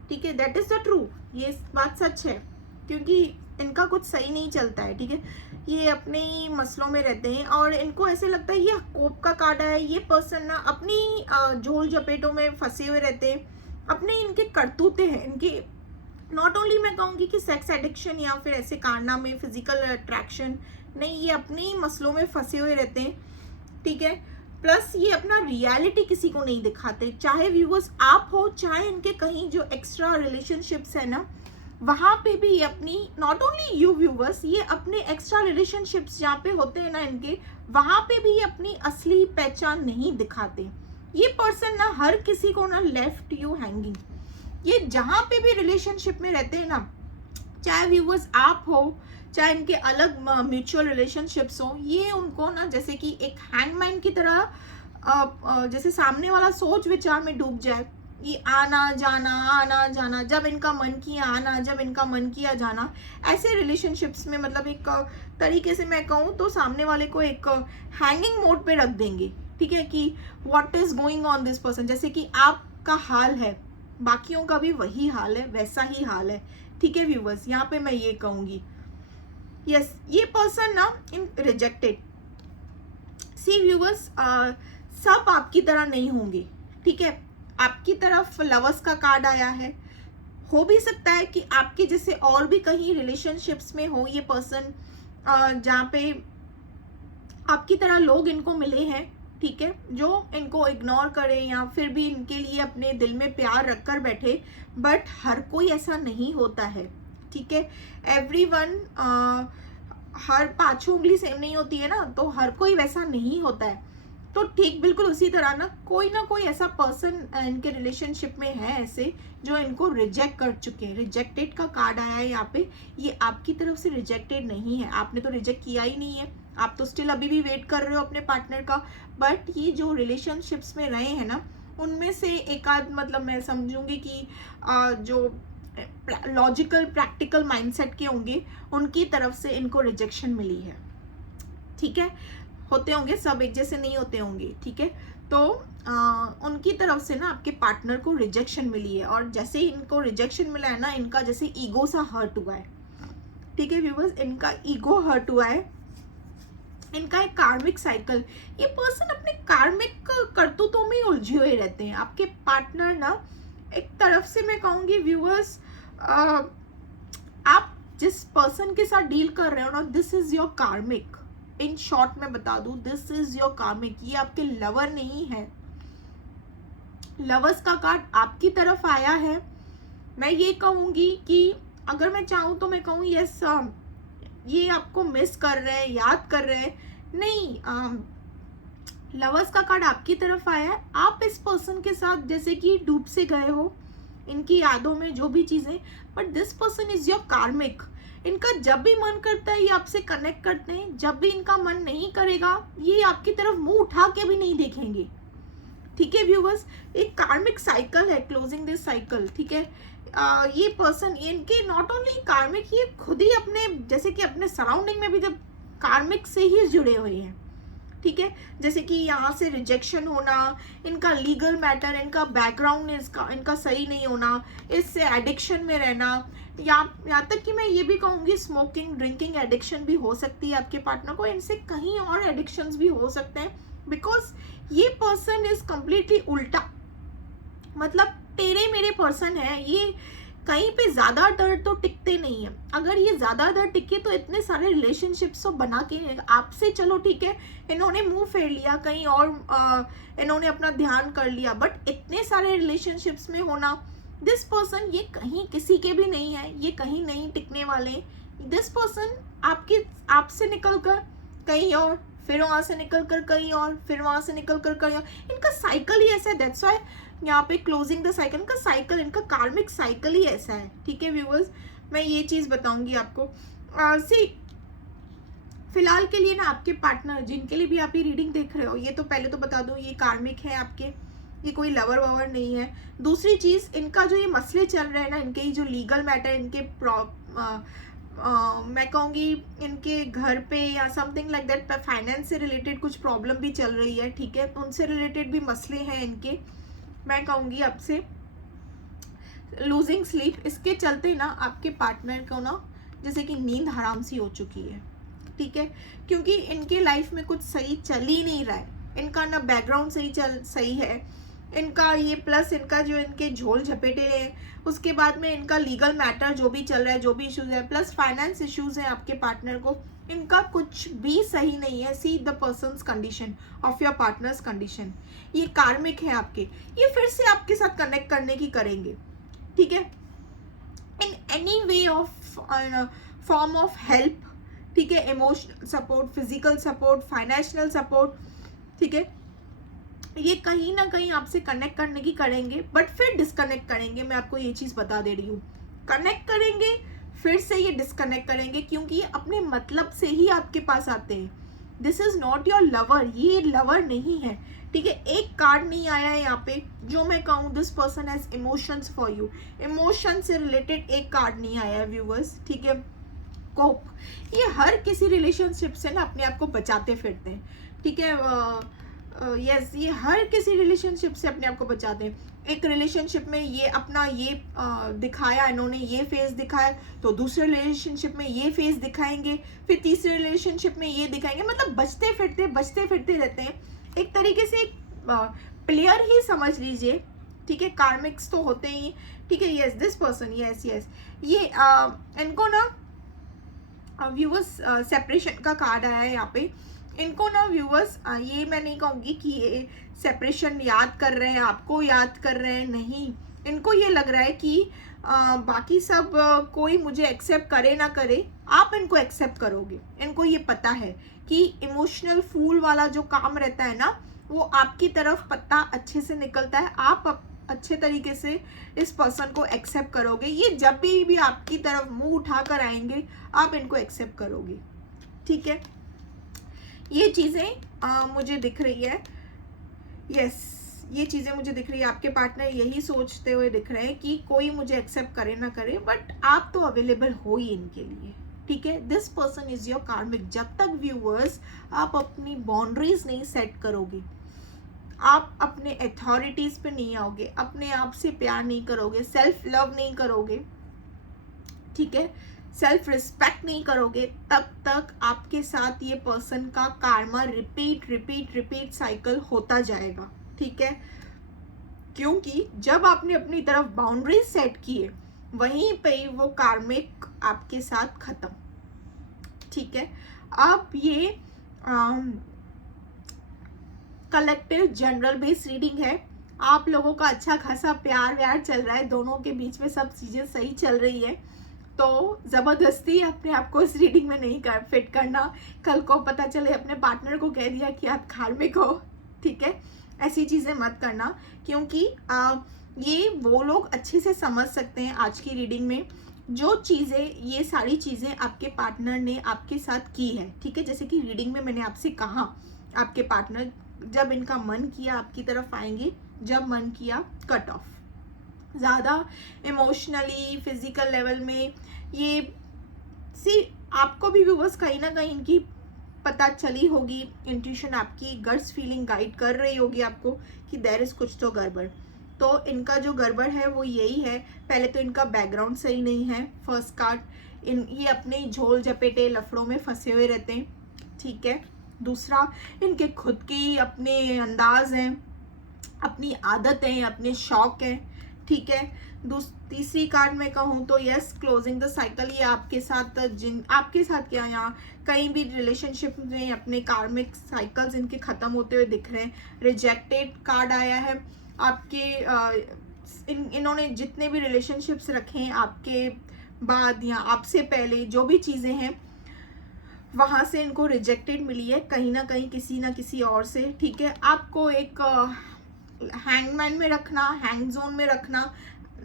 ठीक है, दैट इज द ट्रू, ये बात सच है, क्योंकि इनका कुछ सही नहीं चलता है, ठीक है, ये अपने ही मसलों में रहते हैं और इनको ऐसे लगता है ये कोप का काटा है, ये पर्सन ना अपनी झोल झपेटों में फंसे हुए रहते हैं, अपने इनके करतूते हैं इनके, नॉट ओनली मैं कहूँगी कि सेक्स एडिक्शन या फिर ऐसे कारनामे फिजिकल अट्रैक्शन नहीं, ये अपने ही मसलों में फंसे हुए रहते हैं, ठीक है, प्लस ये अपना रियलिटी किसी को नहीं दिखाते, चाहे व्यूवर्स आप हो चाहे इनके कहीं जो एक्स्ट्रा रिलेशनशिप्स है ना वहाँ पे भी ये अपनी नॉट ओनली यू व्यूवर्स, ये अपने एक्स्ट्रा रिलेशनशिप्स जहाँ पे होते हैं ना इनके वहाँ पे भी ये अपनी असली पहचान नहीं दिखाते। ये पर्सन ना हर किसी को ना लेफ्ट यू हैंगिंग, ये जहाँ पे भी रिलेशनशिप में रहते हैं ना, चाहे व्यूवर्स आप हो चाहे इनके अलग म्यूचुअल रिलेशनशिप्स हो, ये उनको ना जैसे कि एक हैंगमैन की तरह जैसे सामने वाला सोच विचार में डूब जाए, ये आना जाना, जब इनका मन किया आना, जब इनका मन किया जाना, ऐसे रिलेशनशिप्स में मतलब एक तरीके से मैं कहूँ तो सामने वाले को एक हैंगिंग मोड पे रख देंगे, ठीक है, कि what is going on this person, जैसे कि आपका हाल है बाकियों का भी वही हाल है, वैसा ही हाल है, ठीक है व्यूवर्स, यहाँ पे मैं ये कहूँगी। यस, ये पर्सन ना इन रिजेक्टेड, सी व्यूवर्स, सब आपकी तरह नहीं होंगे, ठीक है, आपकी तरफ लवर्स का कार्ड आया है, हो भी सकता है कि आपके जैसे और भी कहीं रिलेशनशिप्स में हो ये पर्सन, जहाँ पे आपकी तरह लोग इनको मिले हैं, ठीक है, जो इनको इग्नोर करे या फिर भी इनके लिए अपने दिल में प्यार रखकर बैठे, बट हर कोई ऐसा नहीं होता है, ठीक है, एवरीवन, हर पांचों उंगली सेम नहीं होती है ना, तो हर कोई वैसा नहीं होता है। तो ठीक बिल्कुल उसी तरह ना कोई ऐसा पर्सन इनके रिलेशनशिप में है ऐसे जो इनको रिजेक्ट कर चुके हैं। रिजेक्टेड का कार्ड आया है यहाँ पे, ये आपकी तरफ से रिजेक्टेड नहीं है, आपने तो रिजेक्ट किया ही नहीं है, आप तो स्टिल अभी भी वेट कर रहे हो अपने पार्टनर का। बट ये जो रिलेशनशिप्स में रहे हैं ना, उनमें से एक आध मतलब मैं समझूंगी कि जो लॉजिकल प्रैक्टिकल माइंडसेट के होंगे उनकी तरफ से इनको रिजेक्शन मिली है, ठीक है, होते होंगे सब एक जैसे नहीं होते होंगे, ठीक है, तो उनकी तरफ से ना आपके पार्टनर को रिजेक्शन मिली है, और जैसे ही इनको रिजेक्शन मिला है ना, इनका जैसे ईगो सा हर्ट हुआ है, ठीक है व्यूवर्स, इनका ईगो हर्ट हुआ है, इनका एक कार्मिक साइकिल, ये पर्सन अपने कार्मिक करतूतों में उलझे हुए रहते हैं। आपके पार्टनर ना एक तरफ से मैं कहूँगी व्यूवर्स, आप जिस पर्सन के साथ डील कर रहे हो ना, दिस इज योर कार्मिक, इन शॉर्ट में बता दूं, दिस इज योर कार्मिक, ये आपके लवर नहीं है। लवर्स का कार्ड आपकी तरफ आया है। मैं ये कहूंगी कि अगर मैं चाहूँ तो मैं कहूँ यस, ये आपको मिस कर रहे हैं, याद कर रहे हैं, नहीं, लवर्स का कार्ड आपकी तरफ आया है। आप इस पर्सन के साथ जैसे कि डूब से गए हो इनकी यादों में, जो भी चीजें, but this person is your कार्मिक। इनका जब भी मन करता है ये आपसे कनेक्ट करते हैं, जब भी इनका मन नहीं करेगा ये आपकी तरफ मुंह उठा के भी नहीं देखेंगे, ठीक है व्यूवर्स, एक कार्मिक साइकिल है, क्लोजिंग दिस साइकिल, ठीक है। ये पर्सन, इनके नॉट ओनली कार्मिक, ये खुद ही अपने जैसे कि अपने सराउंडिंग में भी जब कार्मिक से ही जुड़े हुए हैं, ठीक है, जैसे कि यहाँ से रिजेक्शन होना, इनका लीगल मैटर, इनका बैकग्राउंड इनका सही नहीं होना, इससे एडिक्शन में रहना, यहाँ तक कि मैं ये भी कहूँगी स्मोकिंग ड्रिंकिंग एडिक्शन भी हो सकती है आपके पार्टनर को, इनसे कहीं और एडिक्शंस भी हो सकते हैं, बिकॉज ये पर्सन इज कम्प्लीटली उल्टा, मतलब तेरे मेरे पर्सन है, ये कहीं पे ज्यादा दर्द तो टिकते नहीं है। अगर ये ज्यादा दर्द टिके तो इतने सारे रिलेशनशिप्स तो बना के आपसे, चलो ठीक है इन्होंने मुंह फेर लिया कहीं और, इन्होंने अपना ध्यान कर लिया, बट इतने सारे रिलेशनशिप्स में होना, दिस पर्सन ये कहीं किसी के भी नहीं है, ये कहीं नहीं टिकने वाले। दिस पर्सन आपसे निकल कर कहीं और, फिर वहां से निकल कर कहीं और, फिर वहां से निकल कर कहीं और, इनका साइकिल ही ऐसा है। दैट्स व्हाई यहाँ पे क्लोजिंग द साइकिल, इनका साइकिल, इनका कार्मिक साइकिल ही ऐसा है, ठीक है व्यूवर्स, मैं ये चीज बताऊंगी आपको। सी फिलहाल के लिए ना आपके पार्टनर जिनके लिए भी आप ये रीडिंग देख रहे हो, ये तो पहले तो बता दूं ये कार्मिक है आपके, ये कोई लवर ववर नहीं है। दूसरी चीज, इनका जो ये मसले चल रहे हैं ना, इनके जो लीगल मैटर, इनके मैं कहूँगी इनके घर पे या समथिंग लाइक दैट, फाइनेंस से रिलेटेड कुछ प्रॉब्लम भी चल रही है, ठीक है, उनसे रिलेटेड भी मसले हैं इनके। मैं कहूँगी आपसे लूजिंग स्लीप, इसके चलते ना आपके पार्टनर को ना जैसे कि नींद हराम सी हो चुकी है, ठीक है, क्योंकि इनके लाइफ में कुछ सही चल ही नहीं रहा है, इनका ना बैकग्राउंड सही है इनका, ये प्लस इनका जो इनके झोल झपेटे हैं, उसके बाद में इनका लीगल मैटर जो भी चल रहा है, जो भी इश्यूज है, प्लस फाइनेंस इश्यूज हैं आपके पार्टनर को, इनका कुछ भी सही नहीं है। See the persons condition of your partners condition, ये कार्मिक है आपके, ये फिर से आपके साथ कनेक्ट करने की करेंगे, ठीक है, in any way of form of help, ठीक है, emotional support, physical support, financial support, ठीक है, ये कहीं ना कहीं आपसे कनेक्ट करने की करेंगे, बट फिर डिस्कनेक्ट करेंगे। मैं आपको ये चीज बता दे रही हूँ, कनेक्ट करेंगे फिर से ये डिस्कनेक्ट करेंगे, क्योंकि ये अपने मतलब से ही आपके पास आते हैं, this is not your lover, ये लवर नहीं है, ठीक है। एक कार्ड नहीं आया है यहाँ पे जो मैं कहूँ this person has emotions for you, emotion से रिलेटेड एक कार्ड नहीं आया है व्यूअर्स, ठीक है। कोप, ये हर किसी रिलेशनशिप से ना अपने आप को बचाते फिरते हैं, ठीक है। यस, ये हर किसी रिलेशनशिप से अपने आप को बचाते हैं। एक रिलेशनशिप में ये अपना ये दिखाया, इन्होंने ये फेस दिखाया, तो दूसरे रिलेशनशिप में ये फेस दिखाएंगे, फिर तीसरे रिलेशनशिप में ये दिखाएंगे, मतलब बचते फिरते रहते हैं। एक तरीके से एक प्लेयर ही समझ लीजिए, ठीक है। कार्मिक्स तो होते ही, ठीक है। Yes, this person, yes yes, ये इनको ना व्यूअर्स सेपरेशन का कार्ड आया है यहाँ पे। इनको ना व्यूअर्स ये मैं नहीं कहूँगी कि ये सेपरेशन याद कर रहे हैं, आपको याद कर रहे हैं, नहीं। इनको ये लग रहा है कि बाकी सब कोई मुझे एक्सेप्ट करे ना करे, आप इनको एक्सेप्ट करोगे। इनको ये पता है कि इमोशनल फूल वाला जो काम रहता है ना, वो आपकी तरफ पत्ता अच्छे से निकलता है, आप अच्छे तरीके से इस पर्सन को एक्सेप्ट करोगे। ये जब भी आपकी तरफ मुंह उठाकर आएंगे, आप इनको एक्सेप्ट करोगे, ठीक है। ये चीज़ें मुझे दिख रही है, यस, ये चीज़ें मुझे दिख रही है। आपके पार्टनर यही सोचते हुए दिख रहे हैं कि कोई मुझे एक्सेप्ट करे ना करे, बट आप तो अवेलेबल हो ही इनके लिए, ठीक है। दिस पर्सन इज योर कार्मिक। जब तक व्यूअर्स आप अपनी बाउंड्रीज नहीं सेट करोगे, आप अपने अथॉरिटीज पे नहीं आओगे, अपने आप से प्यार नहीं करोगे, सेल्फ लव नहीं करोगे, ठीक है, सेल्फ रिस्पेक्ट नहीं करोगे, तब तक आपके साथ ये पर्सन का कार्मा रिपीट साइकिल होता जाएगा, ठीक है। क्योंकि जब आपने अपनी तरफ बाउंड्रीज सेट की है, वहीं पे वो कार्मिक आपके साथ खत्म, ठीक है। अब ये कलेक्टिव जनरल बेस रीडिंग है। आप लोगों का अच्छा खासा प्यार व्यार चल रहा है, दोनों के बीच में सब चीज़ें सही चल रही है, तो ज़बरदस्ती अपने आप को इस रीडिंग में नहीं फिट करना। कल को पता चले अपने पार्टनर को कह दिया कि आप कार्मिक हो, ठीक है, ऐसी चीज़ें मत करना। क्योंकि ये वो लोग अच्छे से समझ सकते हैं आज की रीडिंग में जो चीज़ें, ये सारी चीज़ें आपके पार्टनर ने आपके साथ की है, ठीक है। जैसे कि रीडिंग में मैंने आपसे कहा, आपके पार्टनर जब इनका मन किया आपकी तरफ आएंगे, जब मन किया कट ऑफ। ज़्यादा इमोशनली फिजिकल लेवल में ये आपको भी व्यूअर्स कहीं ना कहीं इनकी पता चली होगी, इंट्यूशन आपकी गट्स फीलिंग गाइड कर रही होगी आपको कि देयर इज कुछ तो गड़बड़। तो इनका जो गड़बड़ है वो यही है, पहले तो इनका बैकग्राउंड सही नहीं है, फर्स्ट कार्ड, ये अपने झोल झपेटे लफड़ों में फंसे हुए रहते हैं, ठीक है। दूसरा, इनके खुद की अपने अंदाज हैं, अपनी आदतें हैं, अपने शौक हैं, ठीक है। तीसरी कार्ड में कहूँ तो यस, क्लोजिंग द साइकिल, ये आपके साथ क्या, यहाँ कहीं भी रिलेशनशिप में अपने कार्मिक साइकिल्स इनके ख़त्म होते हुए दिख रहे हैं। रिजेक्टेड कार्ड आया है आपके इन्होंने जितने भी रिलेशनशिप्स रखे हैं आपके बाद या आपसे पहले, जो भी चीज़ें हैं वहाँ से इनको रिजेक्टेड मिली है कहीं ना किसी और से, ठीक है। आपको एक हैंगमैन में रखना, हैंग जोन में रखना,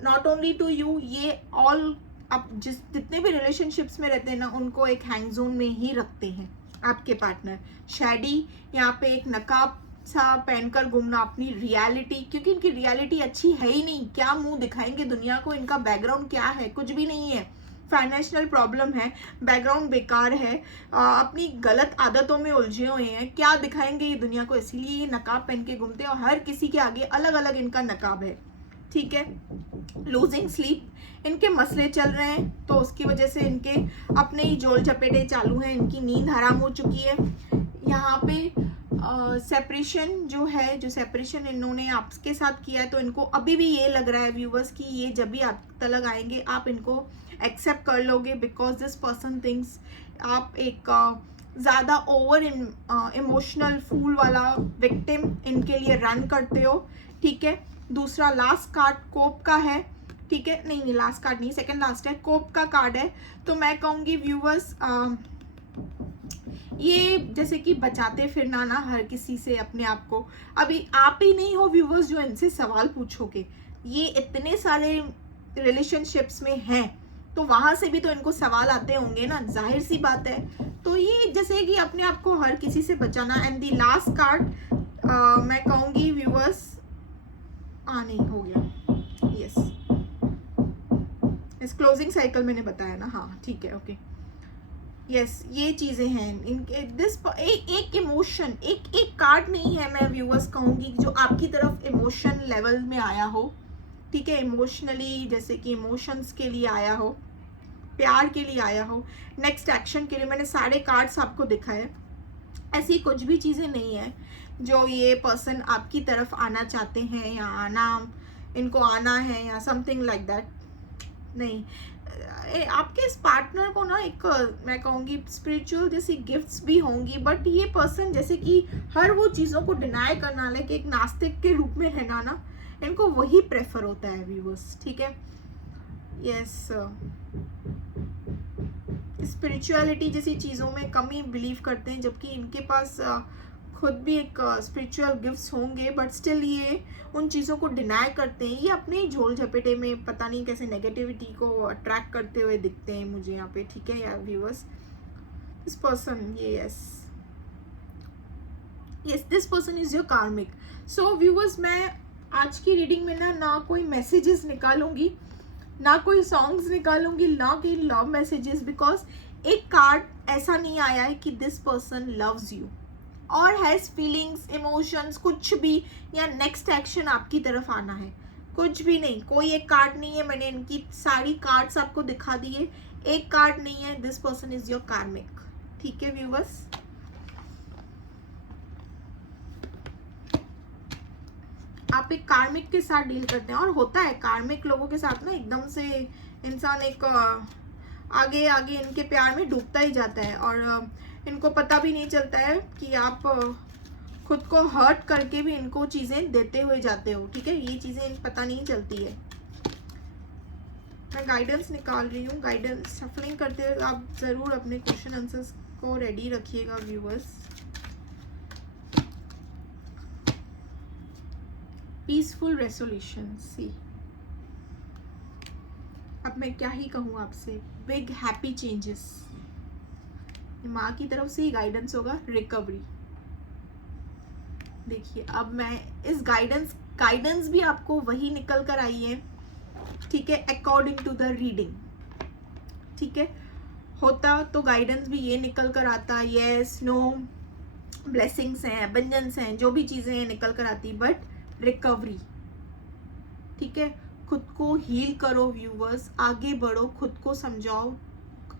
नॉट ओनली टू यू, ये ऑल आप जितने भी रिलेशनशिप्स में रहते हैं ना, उनको एक हैंग जोन में ही रखते हैं आपके पार्टनर। शैडी, यहाँ पे एक नकाब सा पहनकर घूमना अपनी रियलिटी, क्योंकि इनकी रियलिटी अच्छी है ही नहीं, क्या मुंह दिखाएंगे दुनिया को, इनका बैकग्राउंड क्या है, कुछ भी नहीं है, फाइनेंशियल प्रॉब्लम है, बैकग्राउंड बेकार है, अपनी गलत आदतों में उलझे हुए हैं, क्या दिखाएंगे ये दुनिया को, इसीलिए ये नकाब पहन के घूमते हैं और हर किसी के आगे अलग अलग इनका नकाब है, ठीक है। लूजिंग स्लीप, इनके मसले चल रहे हैं तो उसकी वजह से इनके अपने ही जोल झपेटे चालू हैं, इनकी नींद हराम हो चुकी है। यहाँ पे सेपरेशन जो है, जो सेपरेशन इन्होंने आपके साथ किया है, तो इनको अभी भी ये लग रहा है व्यूवर्स कि ये जब भी आप तक आएंगे आप इनको एक्सेप्ट कर लोगे, बिकॉज दिस पर्सन थिंक्स आप एक ज़्यादा ओवर इमोशनल फूल वाला विक्टिम इनके लिए रन करते हो, ठीक है। दूसरा लास्ट कार्ड कोप का है, ठीक है, नहीं लास्ट कार्ड नहीं, सेकंड लास्ट है, कोप का कार्ड है। तो मैं कहूँगी व्यूवर्स ये जैसे कि बचाते फिरना ना हर किसी से अपने आप को, अभी आप ही नहीं हो व्यूवर्स जो इनसे सवाल पूछोगे, ये इतने सारे रिलेशनशिप्स में हैं तो वहाँ से भी तो इनको सवाल आते होंगे ना, जाहिर सी बात है। तो ये जैसे कि अपने आप को हर किसी से बचाना। एंड द लास्ट कार्ड मैं कहूँगी व्यूअर्स, नहीं हो गया, यस, इस क्लोजिंग साइकिल मैंने बताया ना, हाँ ठीक है, ओके, यस, ये चीज़ें हैं इनके। दिस एक इमोशन, एक कार्ड नहीं है, मैं व्यूअर्स कहूँगी जो आपकी तरफ इमोशन लेवल में आया हो, ठीक है, इमोशनली, जैसे कि इमोशंस के लिए आया हो, प्यार के लिए आया हो, नेक्स्ट एक्शन के लिए। मैंने सारे कार्ड्स आपको दिखाए, ऐसी कुछ भी चीज़ें नहीं है जो ये पर्सन आपकी तरफ आना चाहते हैं या इनको आना है या समथिंग लाइक दैट, नहीं। आपके इस पार्टनर को ना एक, मैं कहूँगी स्पिरिचुअल जैसी गिफ्ट्स भी होंगी, बट ये पर्सन जैसे कि हर वो चीज़ों को डिनाई करना, लाइक एक नास्तिक के रूप में रहना ना, इनको वही प्रेफर होता है व्यूअर्स, ठीक है, यस। स्पिरिचुअलिटी जैसी चीज़ों में कम ही बिलीव करते हैं, जबकि इनके पास खुद भी एक स्पिरिचुअल गिफ्ट्स होंगे, बट स्टिल ये उन चीज़ों को डिनाई करते हैं। ये अपने ही झोल झपेटे में पता नहीं कैसे नेगेटिविटी को अट्रैक्ट करते हुए दिखते हैं मुझे यहाँ पे, ठीक है यार व्यूअर्स। दिस पर्सन, ये yes this person is your karmic. So viewers, मैं आज की रीडिंग में ना कोई मैसेजेस निकालूंगी, ना कोई सॉन्ग्स निकालूंगी, ना कोई लव मैसेजेस, बिकॉज एक कार्ड ऐसा नहीं आया है कि दिस पर्सन लव्स यू और हैज फीलिंग्स, इमोशंस, कुछ भी, या नेक्स्ट एक्शन आपकी तरफ आना है, कुछ भी नहीं। कोई एक कार्ड नहीं है, मैंने इनकी सारी कार्ड्स आपको दिखा दिए, एक कार्ड नहीं है। दिस पर्सन इज योर कार्मिक, ठीक है व्यूअर्स। आप एक कार्मिक के साथ डील करते हैं, और होता है कार्मिक लोगों के साथ ना एकदम से इंसान एक आगे आगे इनके प्यार में डूबता ही जाता है, और इनको पता भी नहीं चलता है कि आप खुद को हर्ट करके भी इनको चीज़ें देते हुए जाते हो, ठीक है, ये चीज़ें पता नहीं चलती है। मैं गाइडेंस निकाल रही हूँ, गाइडेंस शफलिंग करते हुए आप ज़रूर अपने क्वेश्चन आंसर्स को रेडी रखिएगा व्यूअर्स। पीसफुल रेसोल्यूशन, सी, अब मैं क्या ही कहूँ आपसे, बिग हैप्पी चेंजेस, माँ की तरफ से ही गाइडेंस होगा, रिकवरी। देखिए अब मैं इस गाइडेंस भी आपको वही निकल कर आई है, ठीक है, अकॉर्डिंग टू द रीडिंग, ठीक है। होता तो गाइडेंस भी ये निकल कर आता, यस, नो, ब्लेसिंग्स हैं, अबंडेंस हैं, जो भी चीज़ें हैं निकल कर आती, बट रिकवरी, ठीक है। खुद को हील करो व्यूवर्स, आगे बढ़ो, खुद को समझाओ,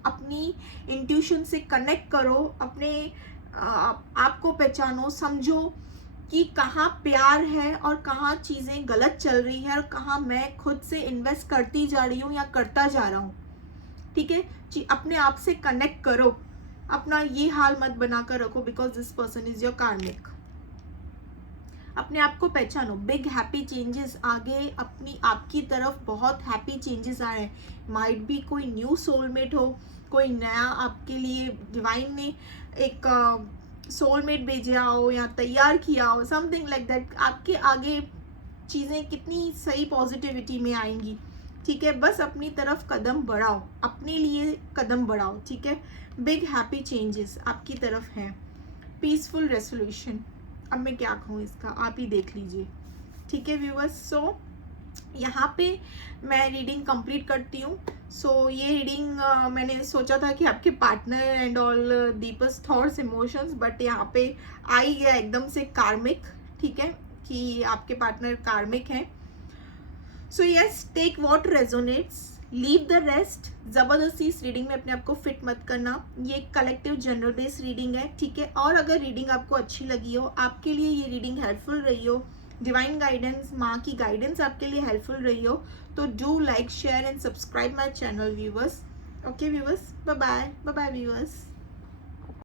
अपनी इंट्यूशन से कनेक्ट करो, अपने आप को पहचानो, समझो कि कहाँ प्यार है और कहाँ चीज़ें गलत चल रही है, और कहाँ मैं खुद से इन्वेस्ट करती जा रही हूँ या करता जा रहा हूँ, ठीक है जी। अपने आप से कनेक्ट करो, अपना ये हाल मत बनाकर रखो, because this person is your कार्मिक। अपने आप को पहचानो, बिग हैप्पी चेंजेस आगे अपनी आपकी तरफ, बहुत हैप्पी चेंजेस आ रहे हैं। माइट भी कोई न्यू सोलमेट हो, कोई नया आपके लिए डिवाइन ने एक सोलमेट भेजा हो या तैयार किया हो, समथिंग लाइक दैट। आपके आगे चीज़ें कितनी सही पॉजिटिविटी में आएंगी, ठीक है। बस अपनी तरफ कदम बढ़ाओ, अपने लिए कदम बढ़ाओ, ठीक है। बिग हैप्पी चेंजेस आपकी तरफ हैं, पीसफुल रेसोल्यूशन। अब मैं क्या कहूँ इसका, आप ही देख लीजिए, ठीक है व्यूअर्स। सो यहाँ पे मैं रीडिंग कंप्लीट करती हूँ। सो ये रीडिंग मैंने सोचा था कि आपके partner and all deepest thoughts, emotions, but यहाँ पे आई गया एकदम से कार्मिक, ठीक है, कि आपके पार्टनर कार्मिक हैं। So yes, take what resonates, leave the rest. ज़बरदस्ती इस रीडिंग में अपने आप को फिट मत करना, ये एक कलेक्टिव जनरल बेस्ड रीडिंग है, ठीक है। और अगर रीडिंग आपको अच्छी लगी हो, आपके लिए ये रीडिंग हेल्पफुल रही हो, डिवाइन गाइडेंस, माँ की गाइडेंस आपके लिए हेल्पफुल रही हो, तो do like, share and subscribe my channel viewers. Okay viewers, bye bye, bye bye viewers.